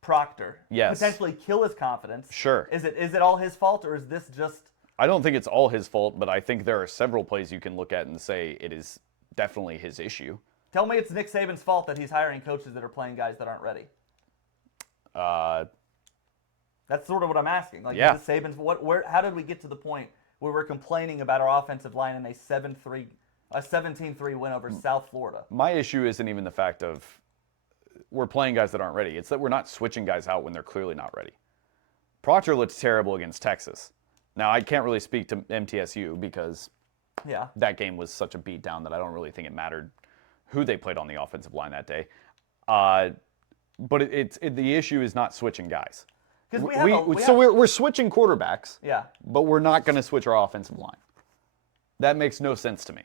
Proctor? Yes. Potentially kill his confidence? Sure. Is it all his fault, or is this just... I don't think it's all his fault, but I think there are several plays you can look at and say it is definitely his issue. Tell me it's Nick Saban's fault that he's hiring coaches that are playing guys that aren't ready. That's sort of what I'm asking. Like, Yeah. is it Saban's? How did we get to the point where we're complaining about our offensive line in a 17-3 win over South Florida? My issue isn't even the fact of we're playing guys that aren't ready. It's that we're not switching guys out when they're clearly not ready. Proctor looked terrible against Texas. Now, I can't really speak to MTSU because Yeah. that game was such a beatdown that I don't really think it mattered who they played on the offensive line that day. But the issue is not switching guys. Because We're switching quarterbacks, yeah. but we're not going to switch our offensive line. That makes no sense to me.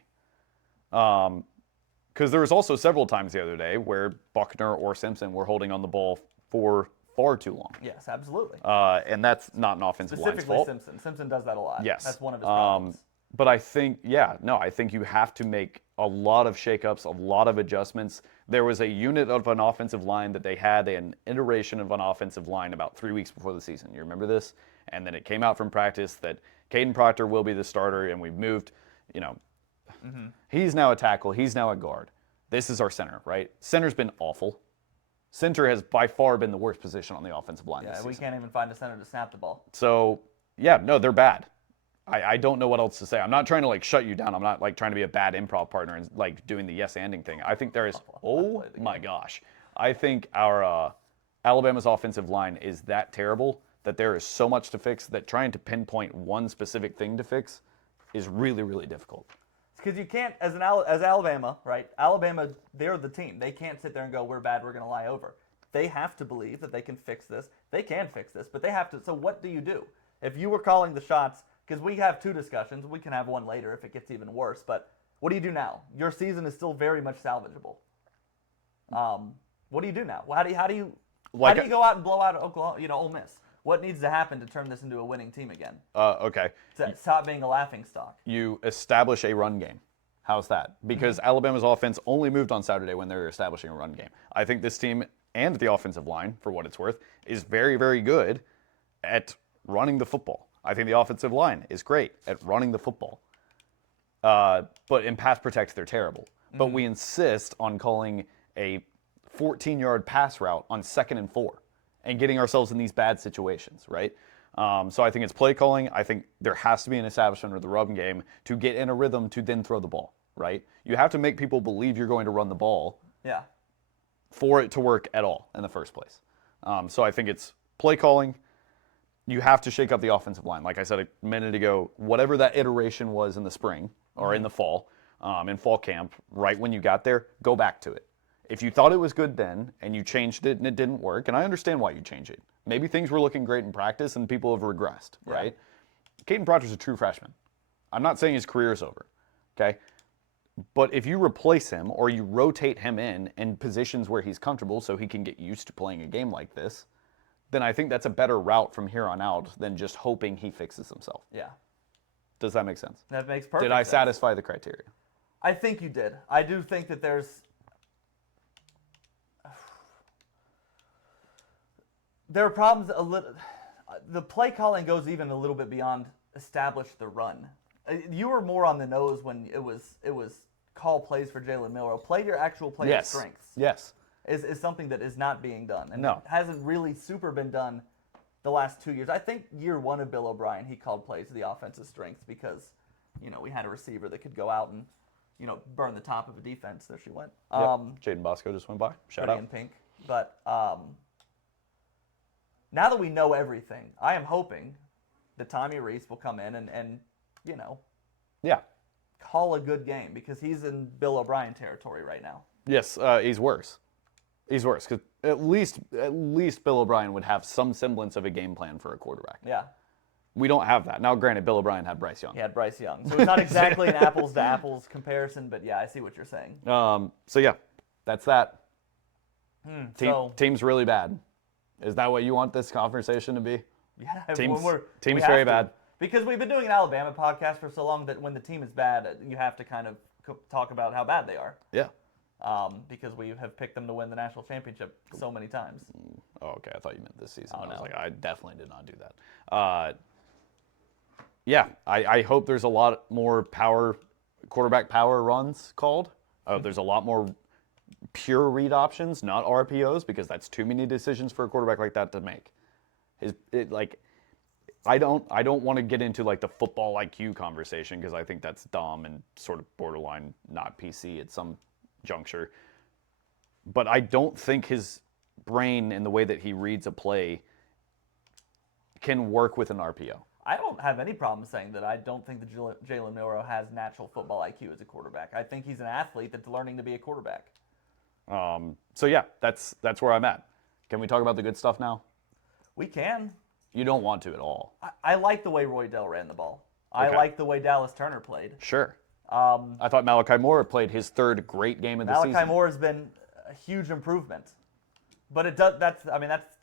Because there was also several times the other day where Buckner or Simpson were holding on the ball for far too long. Yes, absolutely. And that's not an offensive line's fault. Simpson. Simpson does that a lot. Yes. That's one of his problems. But I think, I think you have to make a lot of shakeups, a lot of adjustments. There was a unit of an offensive line that they had an iteration of an offensive line about 3 weeks before the season. You remember this? And then it came out from practice that Caden Proctor will be the starter, and we've moved, He's now a tackle. He's now a guard. This is our center, right? Center's been awful. Center has by far been the worst position on the offensive line this Yeah, we season. can't even find a center to snap the ball. So, they're bad. I don't know what else to say. I'm not trying to shut you down. I'm not trying to be a bad improv partner and doing the yes-anding thing. I think there is, oh my gosh. I think our Alabama's offensive line is that terrible that there is so much to fix that trying to pinpoint one specific thing to fix is really, really difficult. Because you can't, as Alabama, right? Alabama, they're the team. They can't sit there and go, we're bad, we're going to lie over. They have to believe that they can fix this. They can fix this, but they have to. So what do you do? If you were calling the shots, because we have 2 discussions, we can have one later if it gets even worse, but what do you do now? Your season is still very much salvageable. What do you do now? How do you go out and blow out Oklahoma, Ole Miss? What needs to happen to turn this into a winning team again? Okay. To stop being a laughing stock. You establish a run game. How's that? Because Alabama's offense only moved on Saturday when they were establishing a run game. I think this team and the offensive line, for what it's worth, is very, very good at running the football. I think the offensive line is great at running the football. But in pass protect, they're terrible. But we insist on calling a 14-yard pass route on 2nd and 4 and getting ourselves in these bad situations, right? So I think it's play calling. I think there has to be an establishment of the run game to get in a rhythm to then throw the ball, right? You have to make people believe you're going to run the ball for it to work at all in the first place. So I think it's play calling. You have to shake up the offensive line. Like I said a minute ago, whatever that iteration was in the spring or in the fall, in fall camp, right when you got there, go back to it. If you thought it was good then and you changed it and it didn't work, and I understand why you changed it. Maybe things were looking great in practice and people have regressed, right? Caden Proctor's a true freshman. I'm not saying his career is over, okay? But if you replace him or you rotate him in positions where he's comfortable so he can get used to playing a game like this, then I think that's a better route from here on out than just hoping he fixes himself. Yeah. Does that make sense? That makes perfect sense. Did I satisfy the criteria? I think you did. I do think that there are problems the play calling goes even a little bit beyond establish the run. You were more on the nose when it was call plays for Jalen Milroe. Play your actual player strengths. Yes. Is something that is not being done. And No. hasn't really super been done the last 2 years. I think year one of Bill O'Brien, he called plays to the offensive strengths because, we had a receiver that could go out and, burn the top of a defense. There she went. Jaden Bosco just went by. Shout out. In pink. But now that we know everything, I am hoping that Tommy Rees will come in and call a good game because he's in Bill O'Brien territory right now. Yes, he's worse. He's worse because at least Bill O'Brien would have some semblance of a game plan for a quarterback. Yeah. We don't have that. Now, granted, Bill O'Brien had Bryce Young. He had Bryce Young. So it's not exactly an apples-to-apples comparison, but yeah, I see what you're saying. So, yeah, that's that. So, Team's really bad. Is that what you want this conversation to be? Yeah. Team's we very have to. bad. Because we've been doing an Alabama podcast for so long that when the team is bad, you have to kind of talk about how bad they are. Yeah. Because we have picked them to win the national championship so many times. Oh, okay. I thought you meant this season. Oh, I was no. like, I definitely did not do that. Yeah, I hope there's a lot more quarterback power runs called. There's a lot more pure read options, not RPOs, because that's too many decisions for a quarterback like that to make. I don't want to get into like the football IQ conversation because I think that's dumb and sort of borderline not PC at some juncture. But I don't think his brain and the way that he reads a play can work with an RPO. I don't have any problem saying that I don't think that Jalen Milroe has natural football IQ as a quarterback. I think he's an athlete that's learning to be a quarterback. So yeah, that's where I'm at. Can we talk about the good stuff now? We can. You don't want to at all. I like the way Roy Dell ran the ball. I Okay. like the way Dallas Turner played. Sure. I thought Malachi Moore played his third great game of the season. Malachi Moore has been a huge improvement. But it does. That's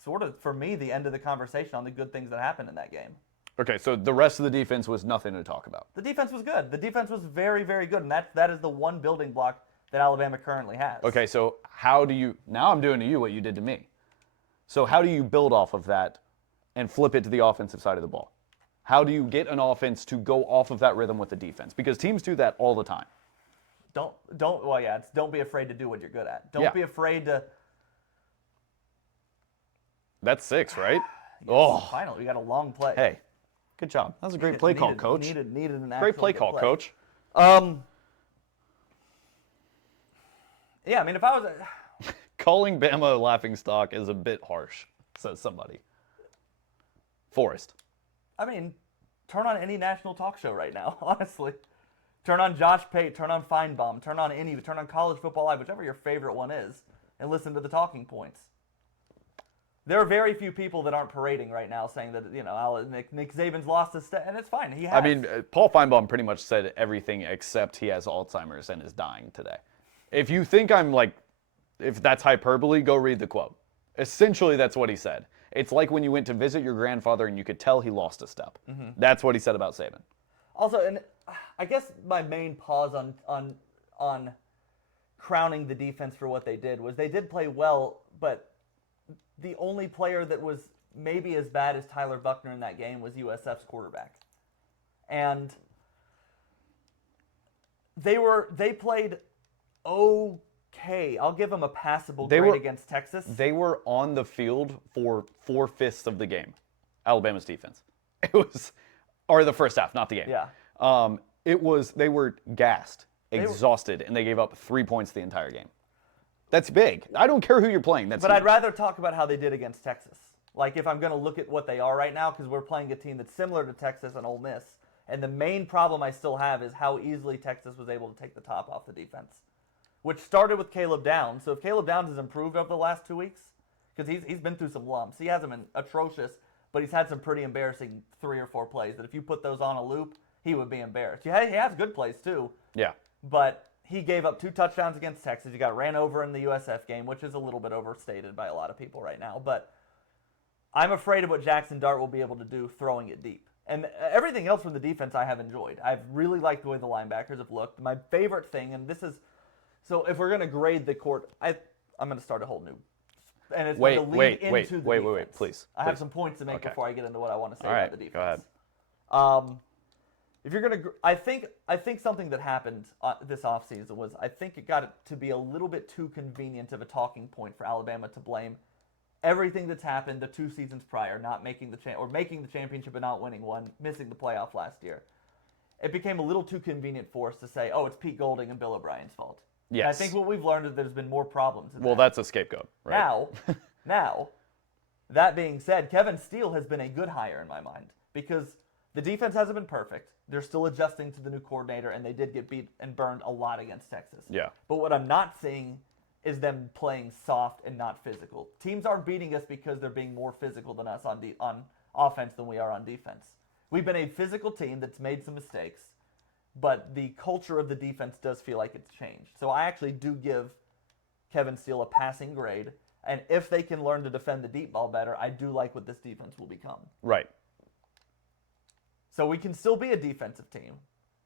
sort of, for me, the end of the conversation on the good things that happened in that game. Okay, so the rest of the defense was nothing to talk about. The defense was good. The defense was very, very good, and that is the one building block that Alabama currently has. Okay, so how do you, now I'm doing to you what you did to me. So how do you build off of that and flip it to the offensive side of the ball? How do you get an offense to go off of that rhythm with the defense? Because teams do that all the time. Don't be afraid to do what you're good at. Don't be afraid to. That's 6, right? Yes, finally, we got a long play. Hey, good job. That was a great play call, coach. Needed an actual Great play good call, coach. Yeah, I mean, if I was Calling Bama a laughing stock is a bit harsh, says somebody. Forrest. I mean, turn on any national talk show right now, honestly. Turn on Josh Pate, turn on Feinbaum, turn on College Football Live, whichever your favorite one is, and listen to the talking points. There are very few people that aren't parading right now saying that, Nick Saban's lost his step, and it's fine. He has. I mean, Paul Feinbaum pretty much said everything except he has Alzheimer's and is dying today. If you think if that's hyperbole, go read the quote. Essentially, that's what he said. It's like when you went to visit your grandfather and you could tell he lost a step. Mm-hmm. That's what he said about Saban. Also, and I guess my main pause on crowning the defense for what they did was they did play well, but the only player that was maybe as bad as Tyler Buckner in that game was USF's quarterback. And they played okay. I'll give them a passable grade against Texas. They were on the field for 4/5 of the game. Alabama's defense. It was, or the first half, not the game. Yeah. They were gassed, exhausted, and they gave up 3 points the entire game. That's big. I don't care who you're playing. But I'd rather talk about how they did against Texas. Like, if I'm going to look at what they are right now, because we're playing a team that's similar to Texas and Ole Miss. And the main problem I still have is how easily Texas was able to take the top off the defense, which started with Caleb Downs. So if Caleb Downs has improved over the last 2 weeks, because he's been through some lumps. He hasn't been atrocious, but he's had some pretty embarrassing 3 or 4 plays that if you put those on a loop, he would be embarrassed. He has good plays too. Yeah. But he gave up 2 touchdowns against Texas. He got ran over in the USF game, which is a little bit overstated by a lot of people right now. But I'm afraid of what Jackson Dart will be able to do throwing it deep. And everything else from the defense I have enjoyed. I've really liked the way the linebackers have looked. My favorite thing, and this is, so if we're going to grade the court, I'm going to start a whole new, and it's going to lead into the defense. Wait, please. I have some points to make before I get into what I want to say All about right, the defense. go ahead. If you're going to, I think something that happened this offseason was I think it got it to be a little bit too convenient of a talking point for Alabama to blame everything that's happened the 2 seasons prior, not making making the championship and not winning one, missing the playoff last year. It became a little too convenient for us to say, oh, it's Pete Golding and Bill O'Brien's fault. Yes. And I think what we've learned is there's been more problems. Well, that's a scapegoat, right? Now, that being said, Kevin Steele has been a good hire in my mind because the defense hasn't been perfect. They're still adjusting to the new coordinator, and they did get beat and burned a lot against Texas. Yeah. But what I'm not seeing is them playing soft and not physical. Teams aren't beating us because they're being more physical than us on offense than we are on defense. We've been a physical team that's made some mistakes, but the culture of the defense does feel like it's changed. So I actually do give Kevin Steele a passing grade, and if they can learn to defend the deep ball better, I do like what this defense will become. Right. So we can still be a defensive team,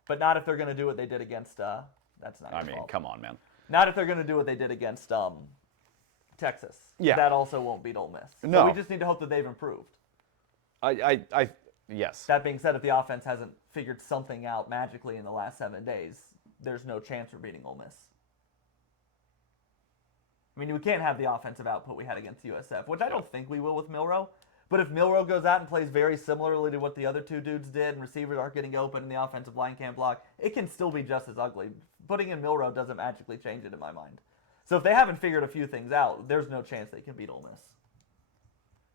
but not if they're going to do what they did against. That's not. I mean, come on, man. Not if they're going to do what they did against Texas. Yeah. That also won't beat Ole Miss. No. So we just need to hope that they've improved. Yes. That being said, if the offense hasn't figured something out magically in the last 7 days, there's no chance for beating Ole Miss. I mean, we can't have the offensive output we had against USF, which I don't think we will with Milroe. But if Milroe goes out and plays very similarly to what the other 2 dudes did, and receivers aren't getting open and the offensive line can't block, it can still be just as ugly. Putting in Milroe doesn't magically change it in my mind. So if they haven't figured a few things out, there's no chance they can beat Ole Miss.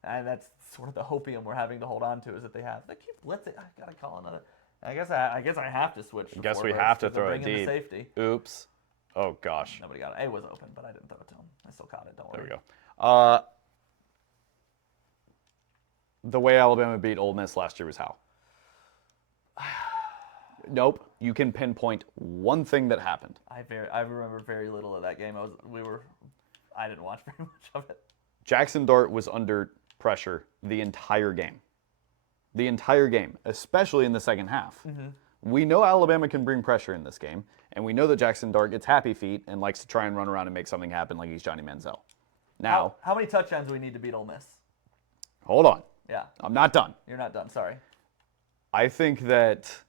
And that's sort of the hopium we're having to hold on to is that they have. They keep blitzing. I gotta call another. I guess I have to switch. I guess we have to throw it deep. Safety. Oops. Oh gosh. Nobody got it. It was open, but I didn't throw it to him. I still caught it. Don't worry. There we go. The way Alabama beat Ole Miss last year was how? Nope. You can pinpoint one thing that happened. I remember very little of that game. I didn't watch very much of it. Jackson Dart was under pressure the entire game. The entire game, especially in the second half. Mm-hmm. We know Alabama can bring pressure in this game, and we know that Jackson Dart gets happy feet and likes to try and run around and make something happen like he's Johnny Manziel. Now, how many touchdowns do we need to beat Ole Miss? Hold on. Yeah. I'm not done. You're not done. Sorry. I think that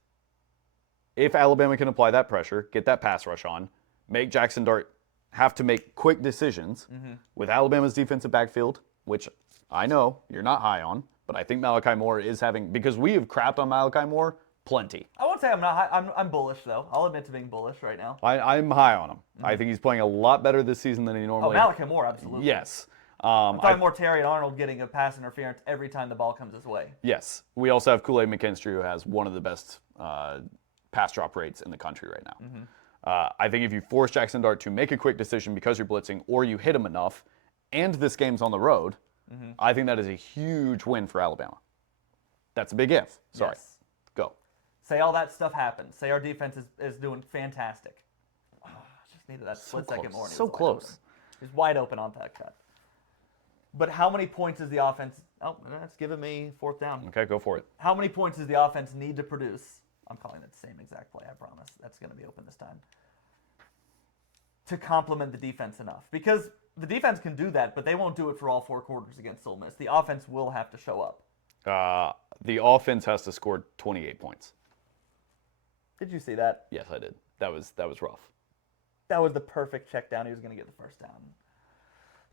if Alabama can apply that pressure, get that pass rush on, make Jackson Dart have to make quick decisions with Alabama's defensive backfield, which I know you're not high on, but I think Malachi Moore is having, because we have crapped on Malachi Moore plenty. I won't say I'm not high. I'm bullish, though. I'll admit to being bullish right now. I'm high on him. I think he's playing a lot better this season than he normally. Oh, Malachi Moore, absolutely. Yes. I'm talking more Terry and Arnold getting a pass interference every time the ball comes his way. Yes. We also have Kool-Aid McKinstry, who has one of the best pass drop rates in the country right now. I think if you force Jackson Dart to make a quick decision because you're blitzing or you hit him enough, and this game's on the road, I think that is a huge win for Alabama. That's a big if. Sorry. Yes. Go. Say all that stuff happens. Say our defense is doing fantastic. Oh, just needed that split second more. So close. He's wide open on that cut. But how many points is the offense? Oh, that's giving me fourth down. Okay, go for it. How many points does the offense need to produce I'm calling it the same exact play, I promise. That's going to be open this time. To complement the defense enough. Because the defense can do that, but they won't do it for all 4 quarters against Ole Miss. The offense will have to show up. The offense has to score 28 points. Did you see that? Yes, I did. That was rough. That was the perfect check down. He was going to get the first down.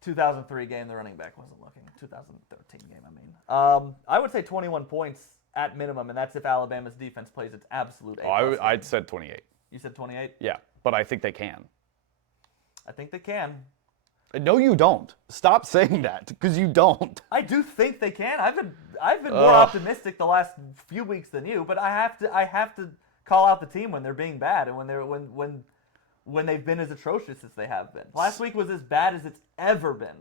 2003 game, the running back wasn't looking. 2013 game, I mean. I would say 21 points at minimum, and that's if Alabama's defense plays its absolute A+. I'd said 28. You said 28? Yeah, but I think they can. I think they can. No, you don't. Stop saying that, because you don't. I do think they can. I've been more optimistic the last few weeks than you, but I have to call out the team when they're being bad and when they've been as atrocious as they have been. Last week was as bad as it's ever been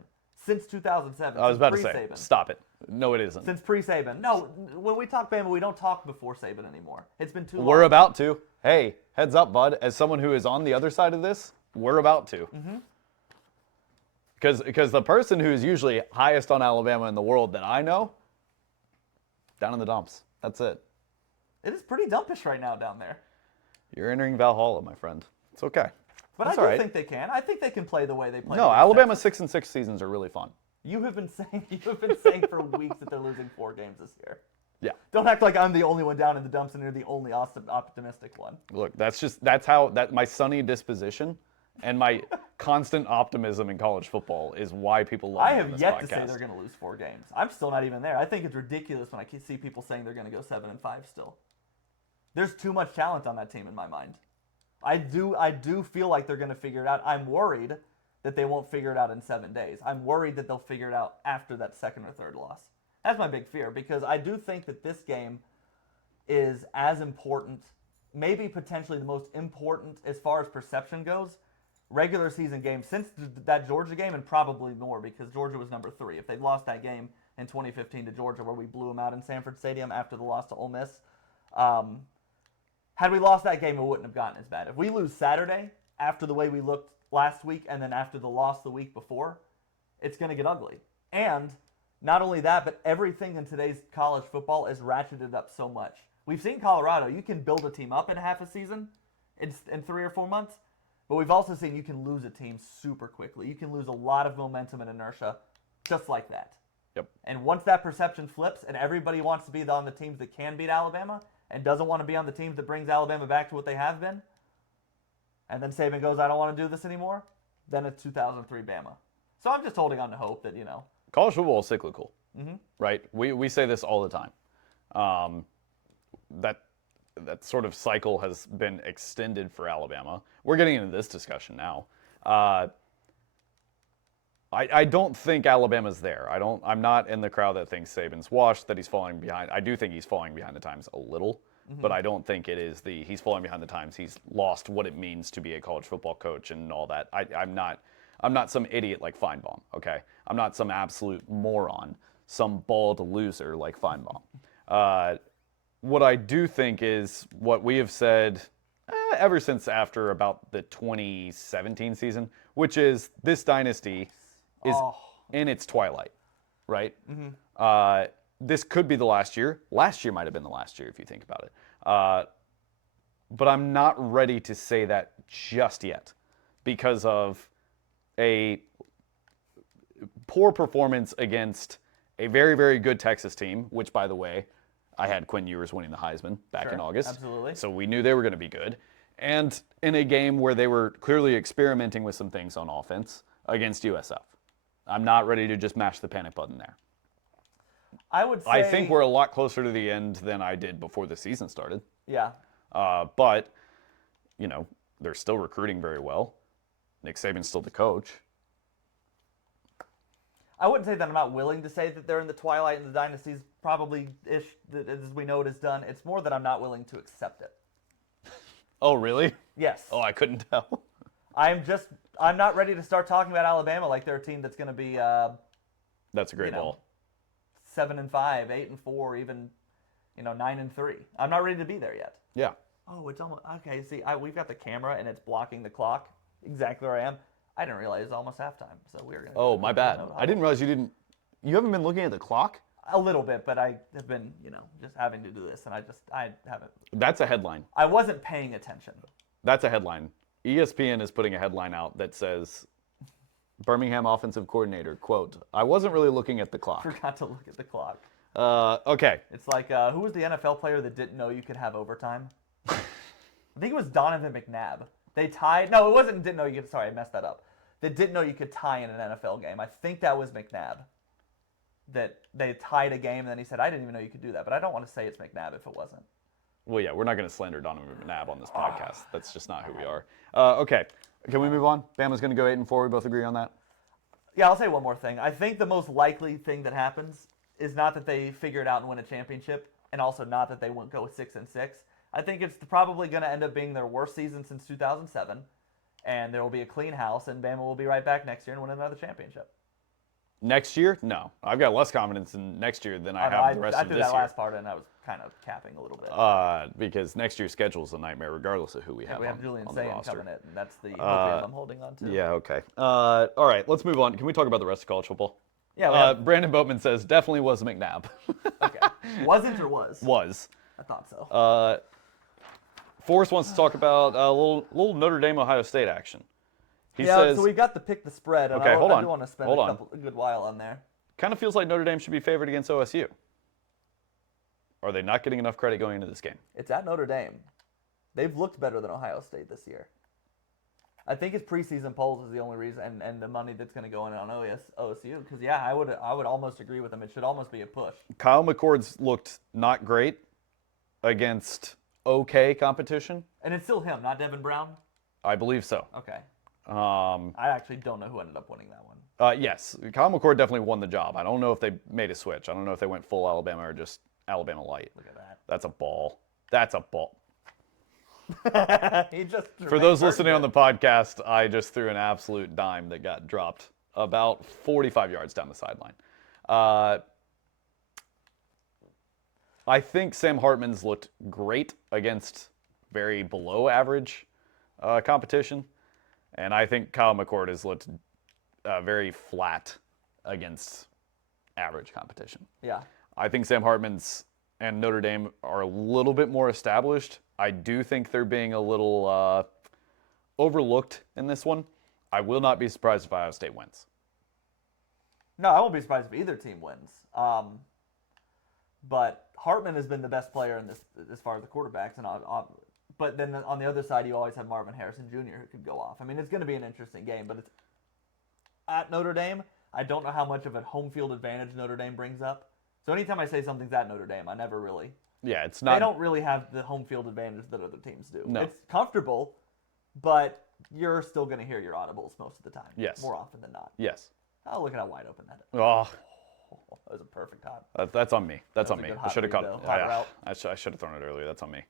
since 2007. I was about to say, stop it. No, it isn't. Since pre-Saban. No, when we talk Bama, we don't talk before Saban anymore. It's been too long. We're about to. Hey, heads up, bud. As someone who is on the other side of this, we're about to. Mm-hmm. Because the person who's usually highest on Alabama in the world that I know, down in the dumps. That's it. It is pretty dumpish right now down there. You're entering Valhalla, my friend. It's okay. But That's I do all right. think they can. I think they can play the way they play. No, Alabama's 6-6 seasons are really fun. You have been saying for weeks that they're losing 4 games this year. Yeah. Don't act like I'm the only one down in the dumps and you're the only optimistic one. Look, that's how my sunny disposition and my constant optimism in college football is why people love I me on have this yet podcast. to say they're going to lose 4 games. I'm still not even there. I think it's ridiculous when I see people saying they're going to go 7-5 still. There's too much talent on that team in my mind. I do feel like they're going to figure it out. I'm worried that they won't figure it out in 7 days. I'm worried that they'll figure it out after that second or third loss. That's my big fear, because I do think that this game is as important, maybe potentially the most important as far as perception goes, regular season game since that Georgia game, and probably more because Georgia was number 3. If they'd lost that game in 2015 to Georgia where we blew them out in Sanford Stadium after the loss to Ole Miss, had we lost that game, it wouldn't have gotten as bad. If we lose Saturday after the way we looked last week and then after the loss the week before, it's going to get ugly. And not only that, but everything in today's college football is ratcheted up so much. We've seen Colorado. You can build a team up in half a season in 3 or 4 months. But we've also seen you can lose a team super quickly. You can lose a lot of momentum and inertia just like that. Yep. And once that perception flips and everybody wants to be on the teams that can beat Alabama and doesn't want to be on the teams that brings Alabama back to what they have been, and then Saban goes, I don't want to do this anymore, then it's 2003 Bama. So I'm just holding on to hope that, College football is cyclical, mm-hmm. right? We say this all the time. That sort of cycle has been extended for Alabama. We're getting into this discussion now. I don't think Alabama's there. I'm not in the crowd that thinks Saban's washed, that he's falling behind. I do think he's falling behind the times a little, mm-hmm. but I don't think it is he's falling behind the times. He's lost what it means to be a college football coach and all that. I'm not some idiot like Feinbaum, okay? I'm not some absolute moron, some bald loser like Feinbaum. What I do think is what we have said ever since after about the 2017 season, which is this dynasty is in its twilight, right? Mm-hmm. This could be the last year. Last year might have been the last year if you think about it. But I'm not ready to say that just yet because of a poor performance against a very, very good Texas team, which, by the way, I had Quinn Ewers winning the Heisman back in August. Absolutely. So we knew they were going to be good. And in a game where they were clearly experimenting with some things on offense against USF. I'm not ready to just mash the panic button there. I think we're a lot closer to the end than I did before the season started. Yeah. But, they're still recruiting very well. Nick Saban's still the coach. I wouldn't say that I'm not willing to say that they're in the twilight and the dynasty's probably as we know it is done. It's more that I'm not willing to accept it. Oh, really? Yes. Oh, I couldn't tell. I'm not ready to start talking about Alabama like they're a team that's going to be that's a great ball. 7-5, 8-4, even 9-3. I'm not ready to be there yet. Yeah. Oh, it's almost okay. See, we've got the camera and it's blocking the clock exactly where I am. I didn't realize it's almost halftime, so we're gonna. Oh, my bad. I didn't realize you didn't. You haven't been looking at the clock. A little bit, but I have been, just having to do this, and I haven't. That's a headline. I wasn't paying attention. That's a headline. ESPN is putting a headline out that says, Birmingham offensive coordinator, quote, I wasn't really looking at the clock. Forgot to look at the clock. Okay. It's like, who was the NFL player that didn't know you could have overtime? I think it was Donovan McNabb. They tied. No, it wasn't didn't know you could. Sorry, I messed that up. They didn't know you could tie in an NFL game. I think that was McNabb. That they tied a game, and then he said, I didn't even know you could do that. But I don't want to say it's McNabb if it wasn't. Well, yeah, we're not going to slander Donovan McNabb on this podcast. That's just not who we are. Okay. Can we move on? Bama's going to go 8-4. We both agree on that? Yeah, I'll say one more thing. I think the most likely thing that happens is not that they figure it out and win a championship, and also not that they won't go 6-6. I think it's probably going to end up being their worst season since 2007, and there will be a clean house, and Bama will be right back next year and win another championship. Next year? No. I've got less confidence in next year than I have the rest of this year. I threw that last part in. I was kind of capping a little bit. Because next year's schedule is a nightmare regardless of who we have we have on, Julian on the Sayin roster. coming in, and that's the hope I'm holding on to. Yeah, okay. All right, let's move on. Can we talk about the rest of college football? Yeah. Brandon Boatman says, definitely was McNabb. Okay. Wasn't or was? Was. I thought so. Forrest wants to talk about a little Notre Dame Ohio State action. He yeah, says, so we got to pick the spread, and Okay, I hold do on. want to spend Hold on. a good while on there. kind of feels like Notre Dame should be favored against OSU. Are they not getting enough credit going into this game? It's at Notre Dame. They've looked better than Ohio State this year. I think his preseason polls is the only reason, and the money that's going to go in on OSU. Because yeah, I would almost agree with him. It should almost be a push. Kyle McCord's looked not great against okay competition. And it's still him, not Devin Brown. I believe so. Okay. I actually don't know who ended up winning that one. Yes, Kyle McCord definitely won the job. I don't know if they made a switch. I don't know if they went full Alabama or just Alabama light. Look at that. That's a ball. That's a ball. He just For those listening on the podcast, I just threw an absolute dime that got dropped about 45 yards down the sideline. I think Sam Hartman's looked great against very below average competition. And I think Kyle McCord has looked very flat against average competition. Yeah. I think Sam Hartman's and Notre Dame are a little bit more established. I do think they're being a little overlooked in this one. I will not be surprised if Ohio State wins. No, I won't be surprised if either team wins. But Hartman has been the best player in this as far as the quarterbacks, but then on the other side, you always have Marvin Harrison Jr. who could go off. I mean, it's going to be an interesting game, but it's at Notre Dame. I don't know how much of a home field advantage Notre Dame brings up. So anytime I say something's at Notre Dame, I never really. Yeah, it's not. They don't really have the home field advantage that other teams do. No. It's comfortable, but you're still going to hear your audibles most of the time. Yes. More often than not. Yes. Oh, look at how wide open that is. Oh, That was a perfect hot. that's on me. That's That on was a me. good I hot should have read, caught. though. Hot route. I should have thrown it earlier. That's on me.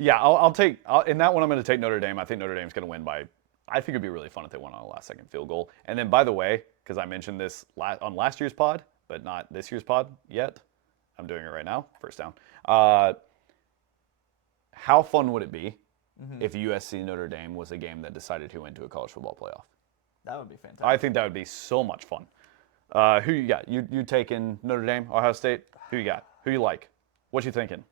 Yeah, I'll take in that one. I'm going to take Notre Dame. I think Notre Dame's going to win by. I think it'd be really fun if they won on a last-second field goal. And then, by the way, because I mentioned this on last year's pod, but not this year's pod yet, I'm doing it right now. First down. How fun would it be if USC Notre Dame was a game that decided who went to a college football playoff? That would be fantastic. I think that would be so much fun. Who you got? You taking Notre Dame, Ohio State? Who you got? Who you like? What you thinking?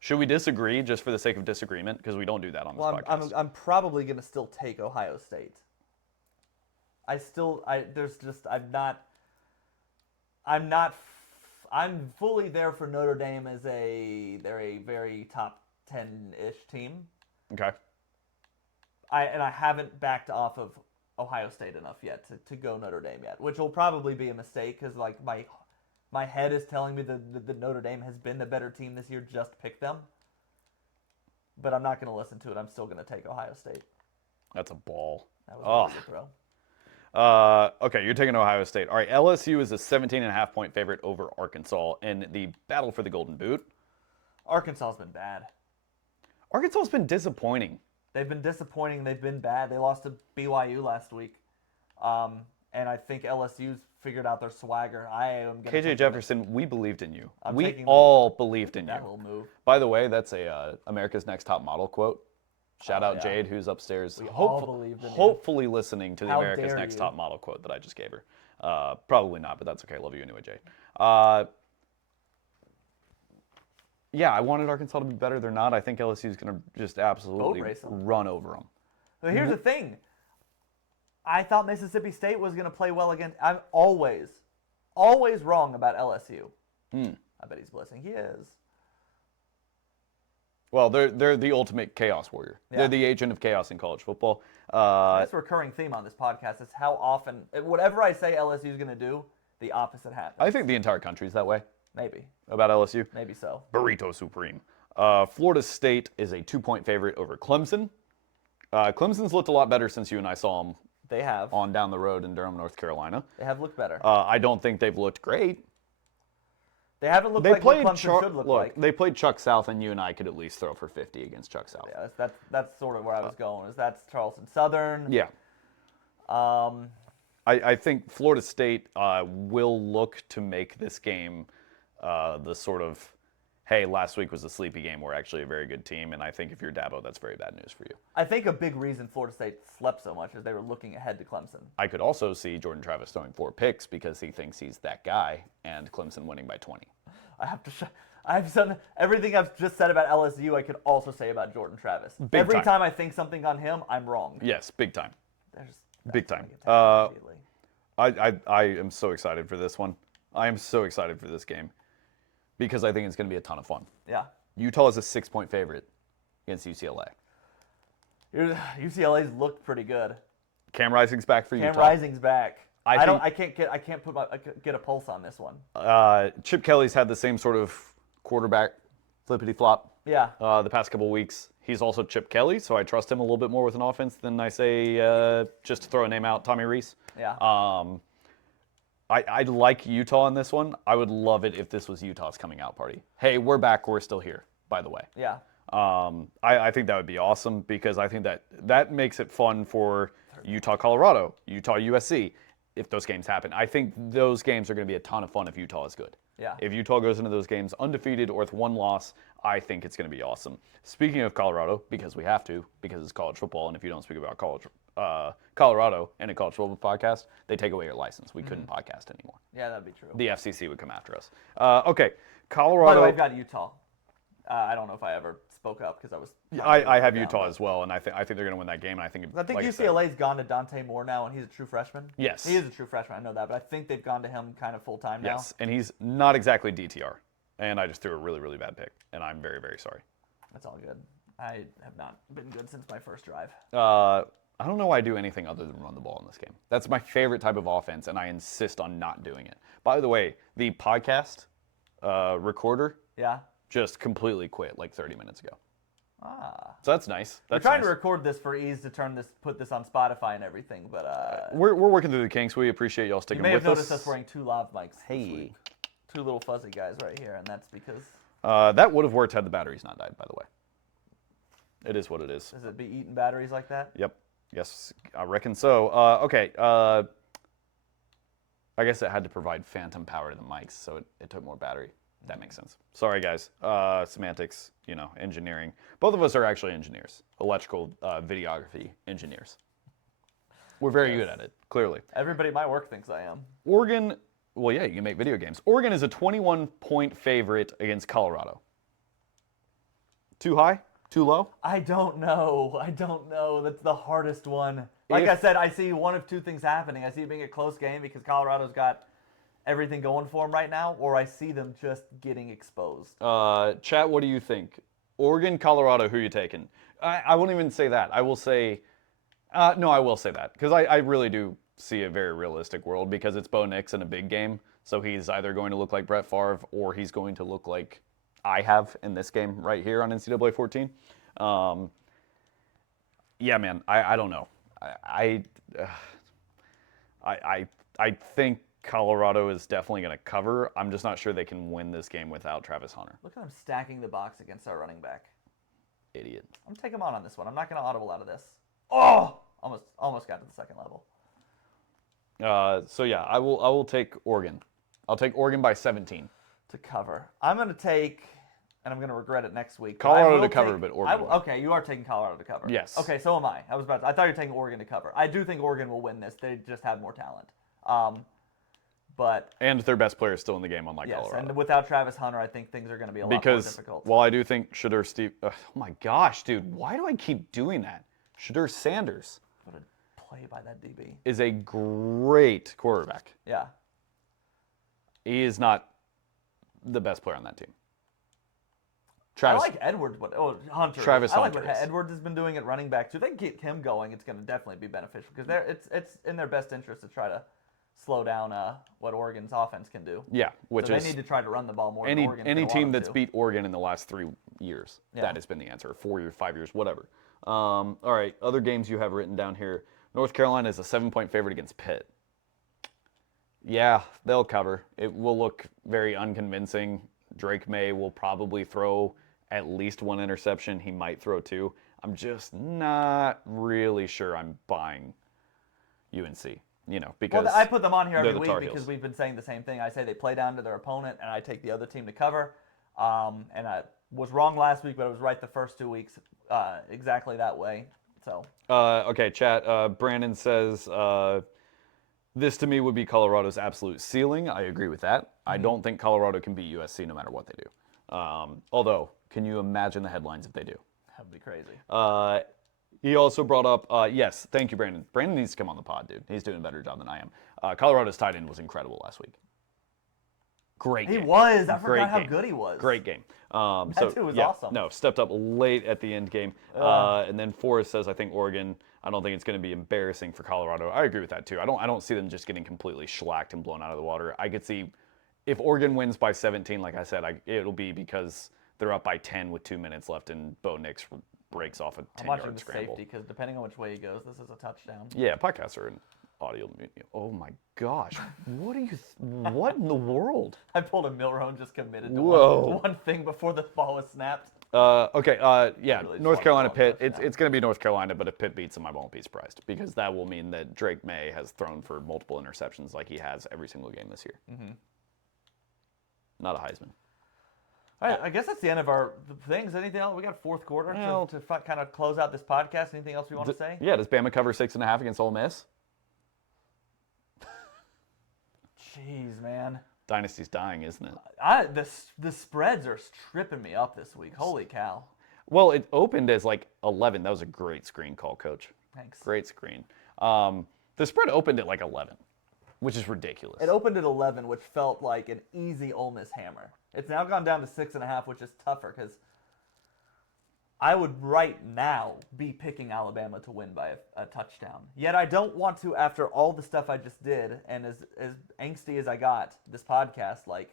Should we disagree just for the sake of disagreement? Because we don't do that on this podcast. I'm probably going to still take Ohio State. I'm fully there for Notre Dame as they're a very top 10-ish team. Okay. I haven't backed off of Ohio State enough yet to go Notre Dame yet, which will probably be a mistake because like my head is telling me that Notre Dame has been the better team this year. Just pick them. But I'm not going to listen to it. I'm still going to take Ohio State. That's a ball. That was a really good throw. Okay, you're taking Ohio State. All right, LSU is a 17.5-point favorite over Arkansas in the battle for the Golden Boot. Arkansas's been bad. Arkansas's been disappointing. They've been disappointing. They've been bad. They lost to BYU last week. And I think LSU's figured out their swagger. I am going to KJ Jefferson, we believed in you. I'm We taking all believed in you. that little move. By the way, that's a America's Next Top Model quote. Shout out yeah. Jade, who's upstairs. We all believed in you. Hopefully listening to the How America's dare Next you. Top Model quote that I just gave her. Probably not, but that's okay. Love you anyway, Jay. Yeah, I wanted Arkansas to be better. They're not. I think LSU is going to just absolutely run over them. But here's the thing. I thought Mississippi State was going to play well against. I'm always wrong about LSU. I bet he's blessing. He is. Well, they're the ultimate chaos warrior. Yeah. They're the agent of chaos in college football. That's a recurring theme on this podcast. It's how often, whatever I say LSU is going to do, the opposite happens. I think the entire country's that way. Maybe. About LSU? Maybe so. Burrito Supreme. Florida State is a 2-point favorite over Clemson. Clemson's looked a lot better since you and I saw them. They have. On down the road in Durham, North Carolina. They have looked better. I don't think they've looked great. They haven't looked like what Clemson should look like. They played Chuck South, and you and I could at least throw for 50 against Chuck South. Yeah, that's sort of where I was going. That's Charleston Southern. Yeah. I think Florida State will look to make this game the sort of, hey, last week was a sleepy game. We're actually a very good team, and I think if you're Dabo, that's very bad news for you. I think a big reason Florida State slept so much is they were looking ahead to Clemson. I could also see Jordan Travis throwing 4 picks because he thinks he's that guy, and Clemson winning by 20. I've done everything I've just said about LSU. I could also say about Jordan Travis. Every time I think something on him, I'm wrong. Yes, big time. Big time. I am so excited for this one. I am so excited for this game because I think it's going to be a ton of fun. Yeah. Utah is a 6-point favorite against UCLA. UCLA's looked pretty good. Cam Rising's back for Utah. Cam Rising's back. I can't get a pulse on this one. Chip Kelly's had the same sort of quarterback flippity flop. Yeah. The past couple weeks, he's also Chip Kelly, so I trust him a little bit more with an offense than I say just to throw a name out, Tommy Rees. Yeah. I like Utah in this one. I would love it if this was Utah's coming out party. Hey, we're back. We're still here. By the way. Yeah. I think that would be awesome because I think that makes it fun for Utah, Colorado, Utah, USC. If those games happen, I think those games are going to be a ton of fun if Utah is good. Yeah. If Utah goes into those games undefeated or with 1 loss, I think it's going to be awesome. Speaking of Colorado, because we have to, because it's college football, and if you don't speak about Colorado in a college football podcast, they take away your license. We couldn't podcast anymore. Yeah, that'd be true. The FCC would come after us. Okay, Colorado. By the way, I've got Utah. I don't know if I ever spoke up because I was. I have Utah as well, and I think they're going to win that game. And I think UCLA's gone to Dante Moore now, and he's a true freshman. Yes, he is a true freshman. I know that, but I think they've gone to him kind of full time now. Yes, and he's not exactly DTR. And I just threw a really, really bad pick, and I'm very, very sorry. That's all good. I have not been good since my first drive. I don't know why I do anything other than run the ball in this game. That's my favorite type of offense, and I insist on not doing it. By the way, the podcast recorder just completely quit like 30 minutes ago. So that's nice. We're trying to record this for ease to put this on Spotify and everything, but we're working through the kinks. We appreciate y'all sticking with us. You may have noticed us wearing 2 lav mics. Hey, 2 little fuzzy guys right here, and that's because that would have worked had the batteries not died. By the way, it is what it is. Does it be eating batteries like that? Yep. Yes, I reckon so. Okay. I guess it had to provide phantom power to the mics, so it took more battery. That makes sense. Sorry, guys. Semantics, engineering. Both of us are actually engineers, electrical videography engineers. We're very good at it, clearly. Everybody at my work thinks I am. Oregon, well, yeah, you can make video games. Oregon is a 21-point favorite against Colorado. Too high? Too low? I don't know. That's the hardest one. Like I said, I see one of 2 things happening. I see it being a close game because Colorado's got everything going for them right now, or I see them just getting exposed. Chat, what do you think? Oregon, Colorado, who are you taking? I won't even say that. I will say, no, I will say that because I really do see a very realistic world because it's Bo Nix in a big game. So he's either going to look like Brett Favre or he's going to look like I have in this game right here on NCAA 14. Yeah, man, I don't know. I think Colorado is definitely going to cover. I'm just not sure they can win this game without Travis Hunter. Look at him stacking the box against our running back. Idiot. I'm taking him on this one. I'm not going to audible out of this. Oh! Almost got to the second level. So yeah, I will take Oregon. I'll take Oregon by 17. To cover. I'm going to take, and I'm going to regret it next week. Colorado to cover, but Oregon. Okay, you are taking Colorado to cover. Yes. Okay, so am I. I thought you were taking Oregon to cover. I do think Oregon will win this. They just have more talent. And their best player is still in the game, unlike yes, Colorado. and without Travis Hunter, I think things are going to be a lot more difficult. While I do think Shedeur Steve, oh my gosh, dude, why do I keep doing that? Shedeur Sanders. What a play by that DB. Is a great quarterback. Yeah. He is not the best player on that team. I like Edwards, but Hunter. Travis I like Hunter what is. Edwards has been doing at running back too. If they can keep him going, it's going to definitely be beneficial because it's in their best interest to try to slow down what Oregon's offense can do. Yeah, which so is they need to try to run the ball more. any than Oregon's any gonna team want them that's to. beat Oregon in the last 3 years. Yeah. That has been the answer. 4 years, 5 years, whatever. All right, other games you have written down here. North Carolina is a 7-point favorite against Pitt. Yeah, they'll cover. It will look very unconvincing. Drake May will probably throw at least 1 interception. He might throw 2. I'm just not really sure I'm buying UNC. Because I put them on here every the week Tar because Heels. we've been saying the same thing. I say they play down to their opponent, and I take the other team to cover. And I was wrong last week, but I was right the first 2 weeks, exactly that way. So. Okay, chat. Brandon says, this to me would be Colorado's absolute ceiling. I agree with that. I don't think Colorado can beat USC no matter what they do. Although, can you imagine the headlines if they do? That would be crazy. He also brought up, yes, thank you, Brandon. Brandon needs to come on the pod, dude. He's doing a better job than I am. Colorado's tight end was incredible last week. Great game. He was. I Great forgot how game. good he was. Great game. That too was awesome. No, stepped up late at the end game. And then Forrest says, I think Oregon, I don't think it's going to be embarrassing for Colorado. I agree with that too. I don't see them just getting completely shellacked and blown out of the water. I could see if Oregon wins by 17, like I said, it'll be because they're up by 10 with 2 minutes left and Bo Nix breaks off a 10-yard I'm watching the scramble. safety because depending on which way he goes, this is a touchdown. Yeah, podcasts are an audio medium. Oh my gosh. What in the world? I pulled a Milrow just committed to Whoa. one thing before the ball was snapped. Okay, yeah, Really North just Carolina, want to Pitt. call it It's going to be North Carolina, but if Pitt beats them, I won't be surprised because that will mean that Drake May has thrown for multiple interceptions like he has every single game this year. Mm-hmm. Not a Heisman. All right, I guess that's the end of our things. Anything else? We got fourth quarter to kind of close out this podcast. Anything else we want to say? Yeah, does Bama cover 6.5 against Ole Miss? Jeez, man. Dynasty's dying, isn't it? The spreads are tripping me up this week. Holy cow. Well, it opened as like 11. That was a great screen call, Coach. Thanks. Great screen. The spread opened at like 11, which is ridiculous. It opened at 11, which felt like an easy Ole Miss hammer. It's now gone down to 6.5, which is tougher because I would right now be picking Alabama to win by a touchdown. Yet I don't want to after all the stuff I just did and as angsty as I got this podcast, like.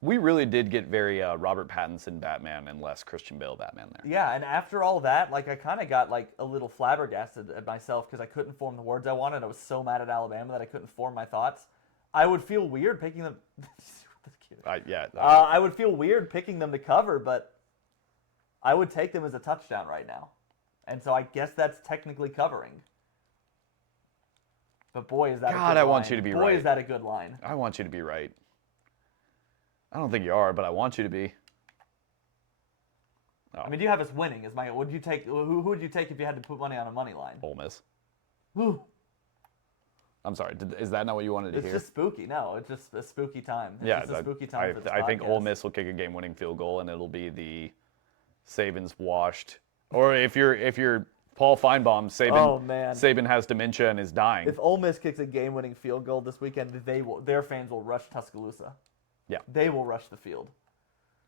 We really did get very Robert Pattinson Batman and less Christian Bale Batman there. Yeah, and after all that, like I kind of got like a little flabbergasted at myself because I couldn't form the words I wanted. I was so mad at Alabama that I couldn't form my thoughts. I would feel weird picking them. I would feel weird picking them to cover, but I would take them as a touchdown right now. And so I guess that's technically covering. But boy, is that a good line. I want you to be right. Boy, is that a good line. I want you to be right. I don't think you are, but I want you to be. Oh. I mean, do you have us winning? Would you take who would you take if you had to put money on a money line? Ole Miss. Whew. I'm sorry. Is that not what you wanted to hear? It's just spooky. No, it's just a spooky time. It's yeah, just a spooky time for this I think podcast. Ole Miss will kick a game-winning field goal, and it'll be the Saban's washed. Or if you're Paul Feinbaum, Saban has dementia and is dying. If Ole Miss kicks a game-winning field goal this weekend, their fans will rush Tuscaloosa. Yeah, they will rush the field.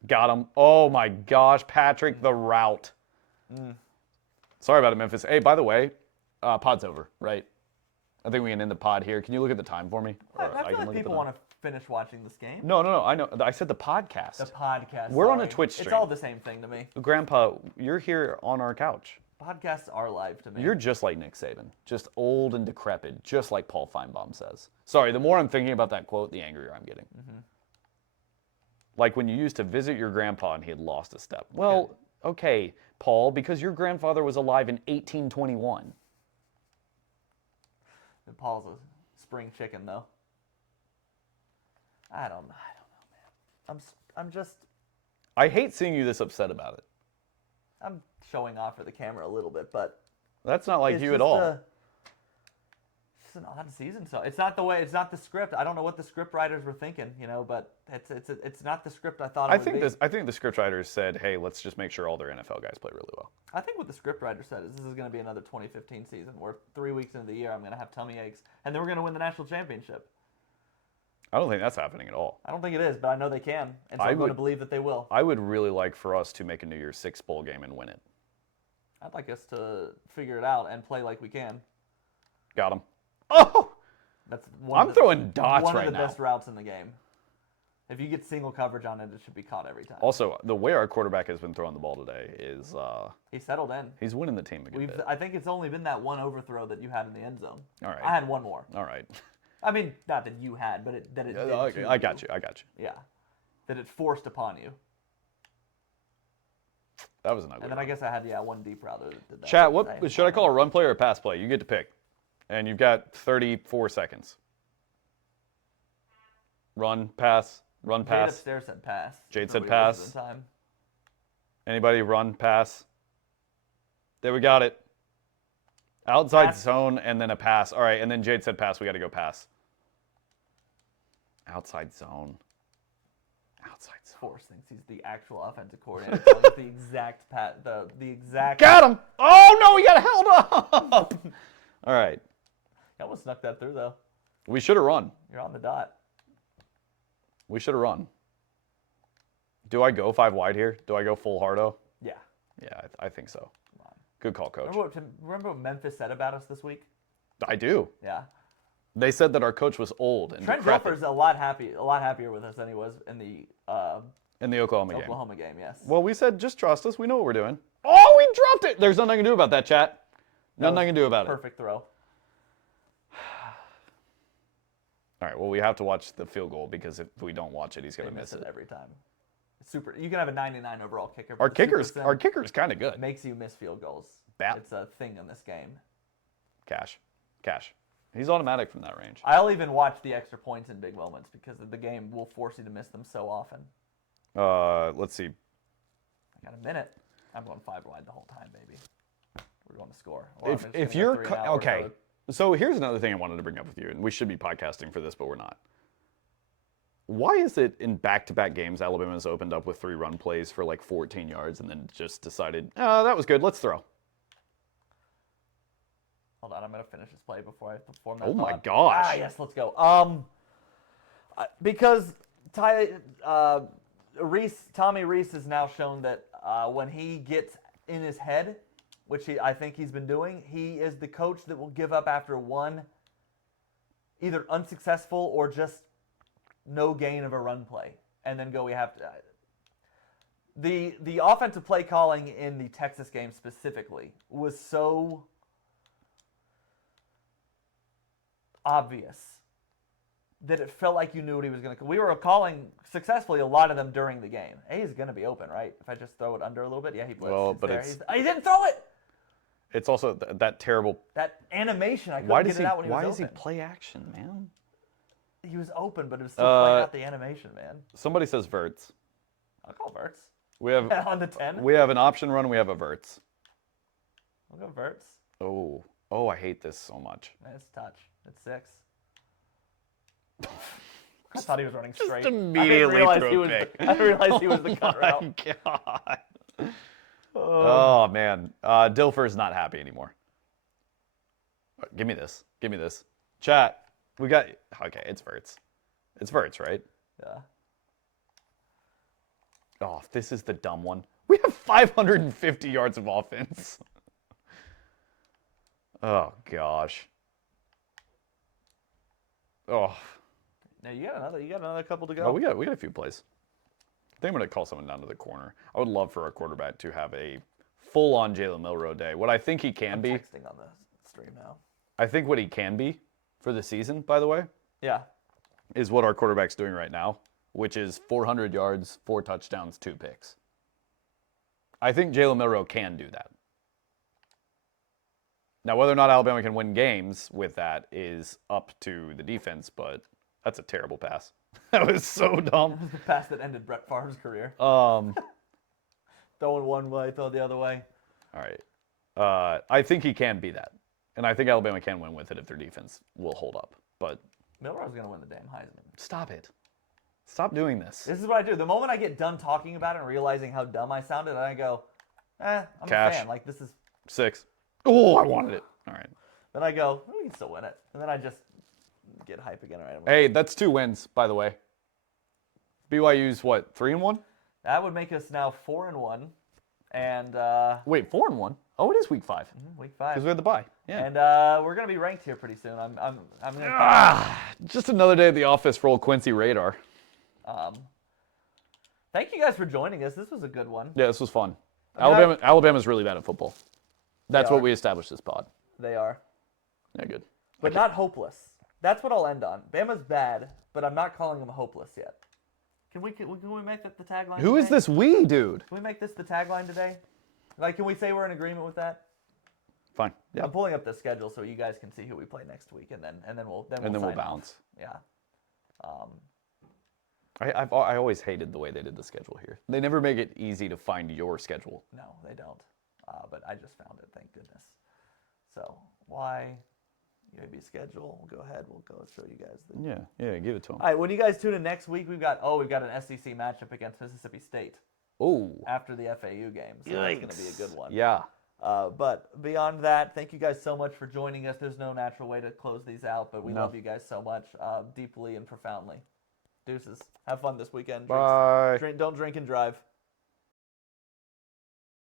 Got him. Oh my gosh, Patrick, the route. Sorry about it, Memphis. Hey, by the way, pod's over, right? I think we can end the pod here. Can you look at the time for me? I feel like people want to finish watching this game. No. I know. I said the podcast. The podcast. We're on a Twitch stream. It's all the same thing to me. Grandpa, you're here on our couch. Podcasts are live to me. You're just like Nick Saban. Just old and decrepit, just like Paul Feinbaum says. Sorry, the more I'm thinking about that quote, the angrier I'm getting. Mm-hmm. Like when you used to visit your grandpa and he had lost a step. Well, okay, Paul, because your grandfather was alive in 1821. And Paul's a spring chicken, though. I don't know, man. I'm just. I hate seeing you this upset about it. I'm showing off for the camera a little bit, but that's not like you at all. It's an odd season, so it's not the script. I don't know what the script writers were thinking, but it's not the script I thought it would be. I think the script writers said, hey, let's just make sure all their NFL guys play really well. I think what the script writer said is this is going to be another 2015 season where 3 weeks into the year I'm going to have tummy aches, and then we're going to win the national championship. I don't think that's happening at all. I don't think it is, but I know they can, and so I'm going to believe that they will. I would really like for us to make a New Year's Six bowl game and win it. I'd like us to figure it out and play like we can. Got him. Oh! That's I'm throwing dots right now. One of the best routes in the game. If you get single coverage on it, it should be caught every time. Also, the way our quarterback has been throwing the ball today is he's settled in. He's winning the team a good bit. I think it's only been that one overthrow that you had in the end zone. All right. I had one more. All right. I mean, not that you had, but that it did okay, I got you. Yeah. That it forced upon you. That was an ugly And then run. I guess I had one deep route that did that. Chat, what should I call a run play or a pass play? You get to pick. And you've got 34 seconds. Run, pass, run, pass. Jade upstairs said pass. Jade said pass. Anybody run, pass? There, we got it. Outside Pass. zone and then a pass. All right, and then Jade said pass. We got to go pass. Outside zone. Outside zone. Force thinks he's the actual offensive coordinator. Telling us the exact the exact. Got him! Oh no, he got held up! All right. You almost snuck that through though. We should have run. You're on the dot. We should have run. Do I go 5 wide here? Do I go full hardo? Yeah. Yeah, I think so. Come on. Good call, coach. Remember what Memphis said about us this week? I do. Yeah. They said that our coach was old and Trent decrepit. Dilfer's a lot happier with us than he was in the Oklahoma game. Yes. Well, we said just trust us. We know what we're doing. Oh, we dropped it. There's nothing I can do about that, chat. Nothing I can do about it. Perfect throw. All right. Well, we have to watch the field goal because if we don't watch it, he's going to miss it every time. Super. You can have a 99 overall kicker. Our kicker's kind of good. Makes you miss field goals. Bat. It's a thing in this game. Cash. He's automatic from that range. I'll even watch the extra points in big moments because the game will force you to miss them so often. Let's see. I got a minute. I'm going 5 wide the whole time, baby. We're going to score. If you're okay. So here's another thing I wanted to bring up with you, and we should be podcasting for this, but we're not. Why is it in back-to-back games Alabama's opened up with 3 run plays for like 14 yards and then just decided, oh, that was good, let's throw? Hold on, I'm going to finish this play before I perform that. Oh my gosh. Ah, yes, let's go. Because Tommy Reese has now shown that when he gets in his head, which I think he's been doing, he is the coach that will give up after one either unsuccessful or just no gain of a run play. And then we have to... The offensive play calling in the Texas game specifically was so obvious that it felt like you knew what he was going to... We were calling successfully a lot of them during the game. Hey, he's going to be open, right? If I just throw it under a little bit, yeah, he blitzed. Well, but he didn't throw it! It's also that terrible... That animation, I couldn't get it out when he was open. Why does he play action, man? He was open, but it was still playing out the animation, man. Somebody says verts. I'll call verts. We have on the 10. We have an option run. We have a verts. I'll go verts. Oh, I hate this so much. It's touch. It's 6. I thought he was running straight. Just immediately threw a pick. I realized he was the cut route. Oh my god. Oh man, Dilfer's not happy anymore. Give me this. Chat. We got. Okay, it's verts. It's verts, right? Yeah. Oh, this is the dumb one. We have 550 yards of offense. Oh gosh. Oh. Now you got another couple to go. Oh, we got a few plays. I think I'm gonna call someone down to the corner. I would love for our quarterback to have a full-on Jalen Milroe day. What I think he can be. Texting on the stream now. I think what he can be for the season, by the way. Yeah. Is what our quarterback's doing right now, which is 400 yards, 4 touchdowns, 2 picks. I think Jalen Milroe can do that. Now, whether or not Alabama can win games with that is up to the defense, but that's a terrible pass. That was so dumb. That was the pass that ended Brett Favre's career. Throwing one way, throw the other way. All right. I think he can be that. And I think Alabama can win with it if their defense will hold up. But Milroe's going to win the damn Heisman. stop it. Stop doing this. This is what I do. The moment I get done talking about it and realizing how dumb I sounded, I go, I'm Cash. a fan. Like, this is... 6. Oh, I wanted it. All right. Then I go, we can still win it. And then I just get hype again. All right, Hey, that's 2 wins, by the way. BYU's what, 3-1? that would make us now 4-1. And Wait, 4-1? Oh, it is week 5. week 5. Because we had the bye. Yeah. And we're going to be ranked here pretty soon. I'm going to... Just another day at the office for old Quincy Radar. Thank you guys for joining us. This was a good one. Yeah, this was fun. I mean, Alabama's really bad at football. That's They what are. we established this pod. They are. Yeah, good. But not hopeless. That's what I'll end on. Bama's bad, but I'm not calling them hopeless yet. Can we make that the tagline Who is today? this we, dude? Can we make this the tagline today? Like, can we say we're in agreement with that? Fine. Yeah. I'm pulling up the schedule so you guys can see who we play next week, and then we'll And then we'll sign off. bounce. Yeah. I always hated the way they did the schedule here. They never make it easy to find your schedule. No, they don't. But I just found it. Thank goodness. So why UAB schedule? We'll go ahead. We'll go show you guys. Yeah, give it to them. All right. When you guys tune in next week, we've got an SEC matchup against Mississippi State Oh. after the FAU game. So that's going to be a good one. Yeah. But beyond that, thank you guys so much for joining us. There's no natural way to close these out, but we love you guys so much, deeply and profoundly. Deuces. Have fun this weekend. Bye. Don't drink and drive.